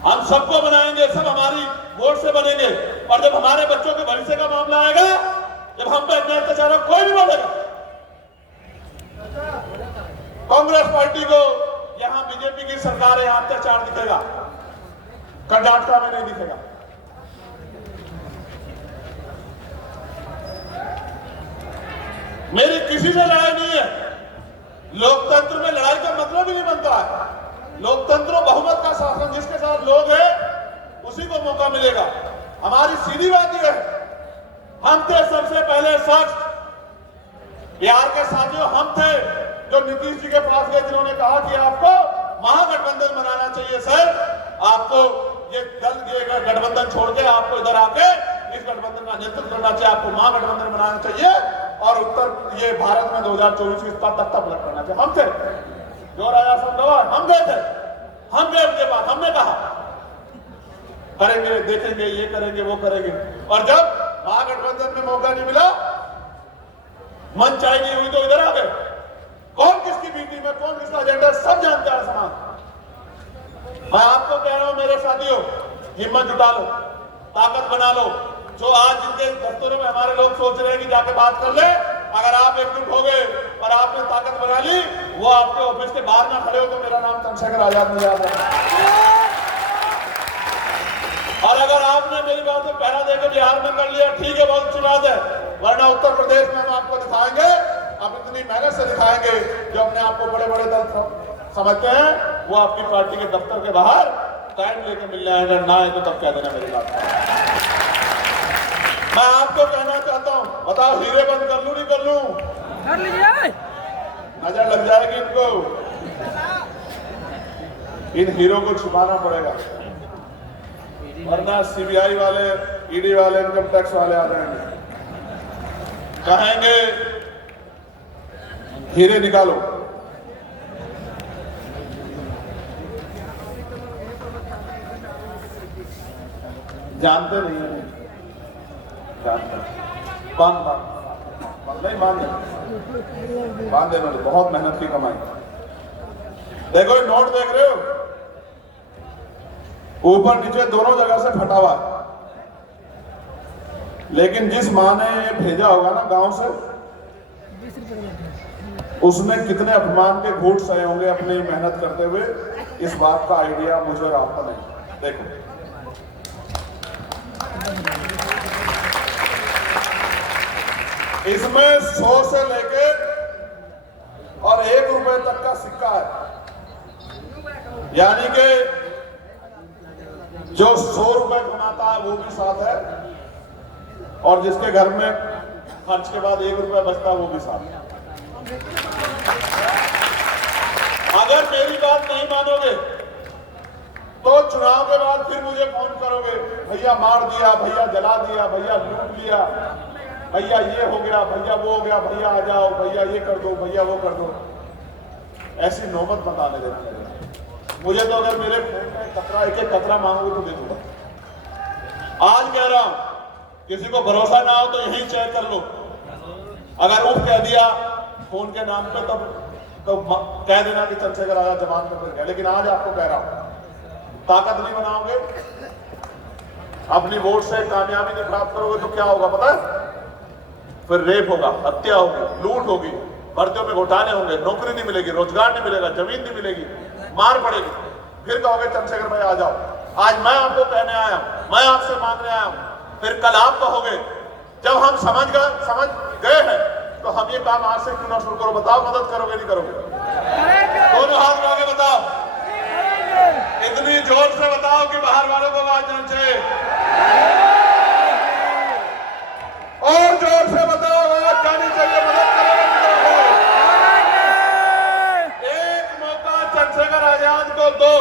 हम सबको बनाएंगे, सब हमारी वोट से बनेंगे। और जब हमारे बच्चों के भविष्य का मामला आएगा, जब हम पे अन्याय अत्याचार हो, कोई भी बोलेगा। कांग्रेस पार्टी को यहां बीजेपी की सरकार है, यहां अत्याचार दिखेगा, कर्नाटका में नहीं दिखेगा। मेरी किसी से लड़ाई नहीं है। लोकतंत्र में लड़ाई का मतलब ही नहीं बनता है। लोकतंत्र बहुमत का शासन, जिसके साथ लोग हैं उसी को मौका मिलेगा। हमारी सीधी बात यह है, हम थे सबसे पहले शख्स, बिहार के साथियों, हम थे जो नीतीश जी के पास गए, जिन्होंने कहा कि आपको महागठबंधन बनाना चाहिए सर, आपको ये दल, ये गठबंधन छोड़ के आपको इधर आके इस गठबंधन का नेतृत्व करना चाहिए, आपको महागठबंधन बनाना चाहिए और उत्तर ये भारत में 2024 की इसका तख्ता पलट करना चाहिए। हम थे जो राजा संगवार, हम गए थे, हम गए उनके बाद, हमने कहा करेंगे, देखेंगे, ये करेंगे, वो करेंगे, और जब महागठबंधन में मौका नहीं मिला, मन चाहे नहीं हुई, तो इधर आ गए। कौन किसकी बीटी में, कौन किसका एजेंडा, सब जानते हैं समाज। मैं आपको कह रहा हूं मेरे साथियों, हिम्मत जुटा लो, ताकत बना लो। जो आज जिनके दफ्तरों में हमारे लोग सोच रहे हैं कि जाके बात कर ले, अगर आप एकजुट हो गए और आपने ताकत बना ली, वो आपके ऑफिस के बाहर ना खड़े हो तो मेरा नाम चंद्रशेखर आजाद नहीं याद है। और अगर आपने मेरी बात से पहरा देकर बिहार में कर लिया, ठीक है, बहुत अच्छी बात है, वरना उत्तर प्रदेश में हम आपको दिखाएंगे, आप इतनी मेहनत से दिखाएंगे, जो अपने आप को बड़े बड़े दल समझते हैं, वो आपकी पार्टी के दफ्तर के बाहर टाइम लेके मिलने आएंगे, ना है तो तब कह देना मेरी बात। मैं आपको कहना चाहता हूं, बताओ हीरे बंद कर लूं नहीं कर लूं? कर लीजिए। नजर लग जाएगी इनको, इन हीरो को छुपाना पड़ेगा, वरना सीबीआई वाले, ईडी वाले, इनकम टैक्स वाले आ जाएंगे, कहेंगे हीरे निकालो। जानते नहीं है, जानते नहीं, बांध देना, बहुत मेहनत की कमाई। देखो ये नोट देख रहे हो, ऊपर नीचे दोनों जगह से फटा हुआ, लेकिन जिस माँ ने ये भेजा होगा ना गांव से, उसने कितने अपमान के घूंट सहे होंगे अपनी मेहनत करते हुए, इस बात का आइडिया मुझे और आपको नहीं। देखो इसमें 100 से लेके और 1 रुपए तक का सिक्का है, यानी कि जो 100 रुपए कमाता है वो भी साथ है, और जिसके घर में खर्च के बाद 1 रुपया बचता है वो भी साथ है। अगर मेरी बात नहीं मानोगे तो चुनाव के बाद फिर मुझे फोन करोगे, भैया मार दिया, भैया जला दिया, भैया लूट लिया, भैया ये हो गया, भैया वो हो गया, भैया आ जाओ, भैया ये कर दो, भैया वो कर दो। ऐसी नौबत मत आने देना। मुझे तो अगर मेरे फोन में कतरा, एक एक कतरा मांगोगे तो दे दूंगा। आज कह रहा हूं, किसी को भरोसा ना हो तो यही चेक कर लो, अगर उफ कह दिया फोन के नाम पे तो कह देना कि चंद्रशेखर आजाद जमानत में गया। लेकिन आज आपको कह रहा हूं, ताकत नहीं बनाओगे, अपनी वोट से कामयाबी नहीं प्राप्त करोगे तो क्या होगा पता है? फिर रेप होगा, हत्या होगी, लूट होगी, भर्तियों में घोटाले होंगे, नौकरी नहीं मिलेगी, रोजगार नहीं मिलेगा, जमीन नहीं मिलेगी, मार पड़ेगी। फिर कहोगे चंद्रशेखर भाई आ जाओ। आज मैं आपको कहने आया हूं, मैं आपसे मांगने आया हूं, फिर कल आप कहोगे। जब हम समझ गए हैं तो हम ये काम आज से क्यों ना शुरू करो? बताओ मदद करोगे नहीं करोगे? दोनों हाथ में आगे बताओ, इतनी जोर से बताओ कि बाहर वालों को आवाज जानी चाहिए, और जोर से बताओ आवाज जानी चाहिए, मदद करोगे नहीं करोगे? एक मौका चंद्रशेखर आजाद को दो।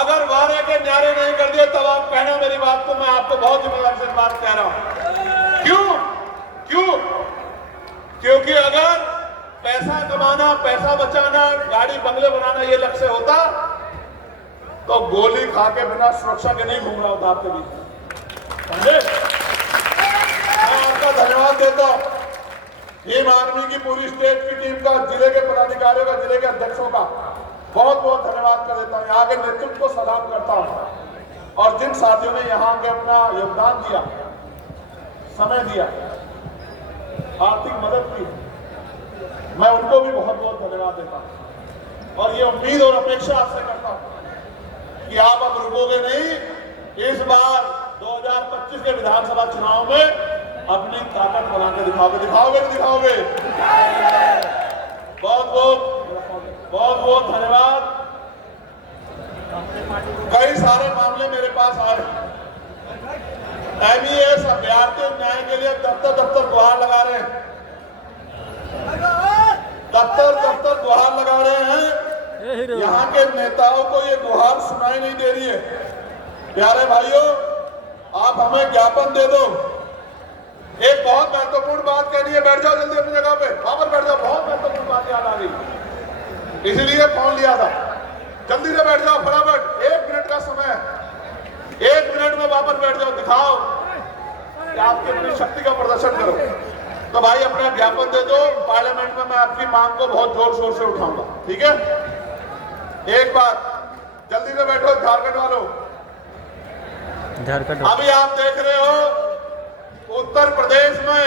अगर वारे के न्यारे नहीं कर दिए तब आप कहना मेरी बात को, मैं आपको बहुत जिम्मेदारी से बात कह रहा हूं। क्यों? क्योंकि अगर पैसा कमाना, पैसा बचाना, गाड़ी बंगले बनाना ये लक्ष्य होता तो गोली खा के बिना सुरक्षा के नहीं घूम रहा होता आपके बीच, समझे? मैं आपका धन्यवाद देता हूं, टीम आर्मी की पूरी स्टेट की टीम का, जिले के पदाधिकारियों का, जिले के अध्यक्षों का बहुत बहुत धन्यवाद कर देता हूं। यहाँ के नेतृत्व को सलाम करता हूं, और जिन साथियों ने यहाँ के अपना योगदान दिया, समय दिया, आर्थिक मदद की, मैं उनको भी बहुत बहुत धन्यवाद देता हूं। और ये उम्मीद और अपेक्षा आपसे करता हूं कि आप अब रुकोगे नहीं। इस बार 2025 के विधानसभा चुनाव में अपनी ताकत बना के दिखाओगे, दिखाओगे नहीं दिखाओगे? बहुत बहुत धन्यवाद। कई सारे मामले मेरे पास आ रहे हैं। MES अभ्यर्थी न्याय के लिए दफ्तर गुहार लगा रहे हैं, दफ्तर गुहार लगा रहे हैं। यहाँ के नेताओं को ये गुहार सुनाई नहीं दे रही है। प्यारे भाइयों, आप हमें ज्ञापन दे दो। एक बहुत महत्वपूर्ण बात कहनी है, बैठ जाओ जल्दी अपनी जगह पे, वहां पर बैठ जाओ। बहुत महत्वपूर्ण बात याद आ गई, इसीलिए फोन लिया था। जल्दी से बैठ जाओ, फटाफट, 1 मिनट का समय है। 1 मिनट में वहां पर बैठ जाओ, दिखाओ कि आपकी अपनी शक्ति का प्रदर्शन करो। तो भाई अपना ज्ञापन दे दो, पार्लियामेंट में मैं आपकी मांग को बहुत जोर शोर से उठाऊंगा, ठीक है? एक बात, जल्दी से बैठो झारखंड वालों। अभी आप देख रहे हो उत्तर प्रदेश में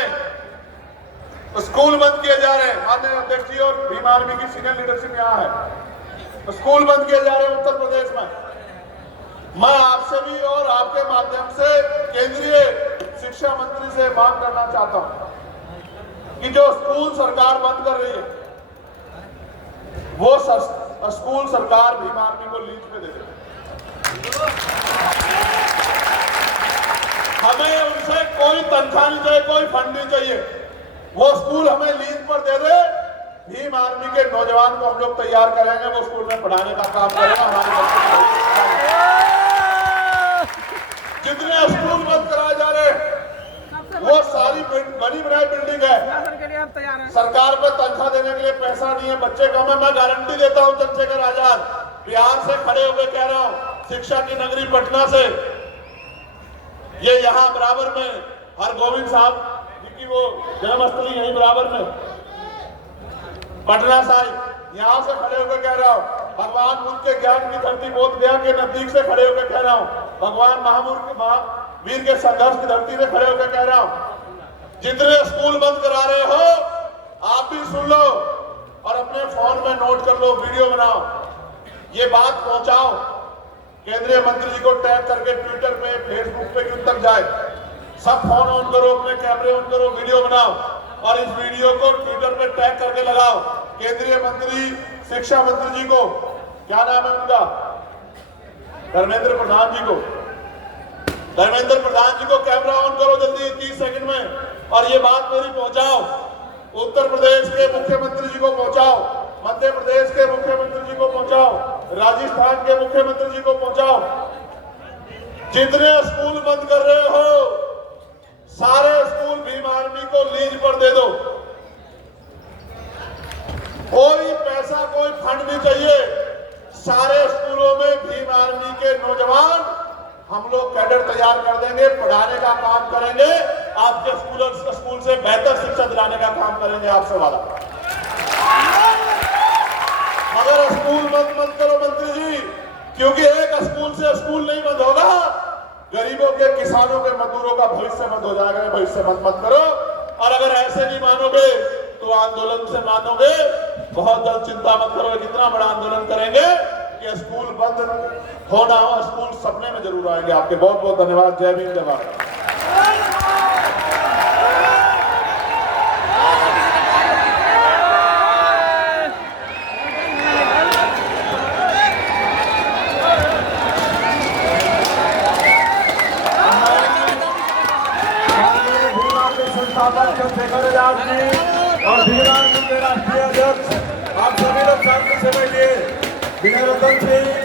स्कूल बंद किए जा रहे हैं। माननीय अध्यक्ष जी और भीम आर्मी की सीनियर लीडरशिप यहाँ है। स्कूल बंद किए जा रहे हैं उत्तर प्रदेश में। मैं आपसे भी और आपके माध्यम से केंद्रीय शिक्षा मंत्री से मांग करना चाहता हूं कि जो स्कूल सरकार बंद कर रही है, वो स्कूल सरकार भीम आर्मी को लीज पे दे दे। हमें उनसे कोई तनख्वाह नहीं चाहिए, कोई फंड नहीं चाहिए। वो स्कूल हमें लीज पर दे दे। भीम आर्मी के नौजवान को हम लोग तैयार करेंगे, वो स्कूल में पढ़ाने का काम करेगा। हमारे जितने स्कूल बंद कराए जा रहे हैं, वो सारी बनी बनाई बिल्डिंग है। सरकार पर तनख्वाह देने के लिए पैसा नहीं है, बच्चे कम है। मैं गारंटी देता हूं चंद्रशेखर आजाद, बिहार से खड़े होकर कह रहा हूं, शिक्षा की नगरी पटना से, ये यहाँ बराबर में हरगोविंद साहब की वो जन्मस्थली यही बराबर में पटना साहिब, यहाँ से खड़े होकर कह रहा हूँ, भगवान बुद्ध के ज्ञान की धरती बोध गया के नजदीक से खड़े होकर कह रहा हूँ, भगवान महावीर के संघर्ष की धरती से खड़े होकर कह रहा हूँ, जितने स्कूल बंद करा रहे हो आप भी सुन लो और अपने फोन में नोट कर लो, वीडियो बनाओ, ये बात पहुंचाओ, केंद्रीय मंत्री जी को टैग करके ट्विटर पे, फेसबुक पे क्यों तक जाए। सब फोन ऑन करो, अपने कैमरे ऑन करो, वीडियो बनाओ और इस वीडियो को ट्विटर पे टैग करके लगाओ केंद्रीय मंत्री शिक्षा मंत्री जी को, क्या नाम है उनका, धर्मेंद्र प्रधान जी को। धर्मेंद्र प्रधान जी को कैमरा ऑन करो जल्दी 30 सेकंड में और ये बात मेरी पहुंचाओ, उत्तर प्रदेश के मुख्यमंत्री जी को पहुंचाओ, मध्य प्रदेश के मुख्यमंत्री जी को पहुंचाओ, राजस्थान के मुख्यमंत्री जी को पहुंचाओ। जितने स्कूल बंद कर रहे हो सारे स्कूल भीम आर्मी को लीज पर दे दो। कोई पैसा कोई फंड नहीं चाहिए। सारे स्कूलों में भीम आर्मी के नौजवान हम लोग कैडर तैयार कर देंगे, पढ़ाने का काम करेंगे, आपके स्कूल से बेहतर शिक्षा दिलाने का काम करेंगे, आपसे वाला। मगर स्कूल बंद मत करो मंत्री जी, क्योंकि एक स्कूल से स्कूल नहीं बंद होगा, गरीबों के, किसानों के, मजदूरों का भविष्य बंद हो जाएगा। भविष्य बंद मत करो और अगर ऐसे नहीं मानोगे तो आंदोलन से मानोगे। बहुत जल्द, चिंता मत करो, कितना बड़ा आंदोलन करेंगे कि स्कूल बंद होना हो, स्कूल सपने में जरूर आएंगे आपके। बहुत बहुत धन्यवाद। जय भीम, जय भारत। चंद्रशेखर आजाद जी और भीम आर्मी के राष्ट्रीय अध्यक्ष, आप सभी लोग शांति से बैठिए। विनय रतन सिंह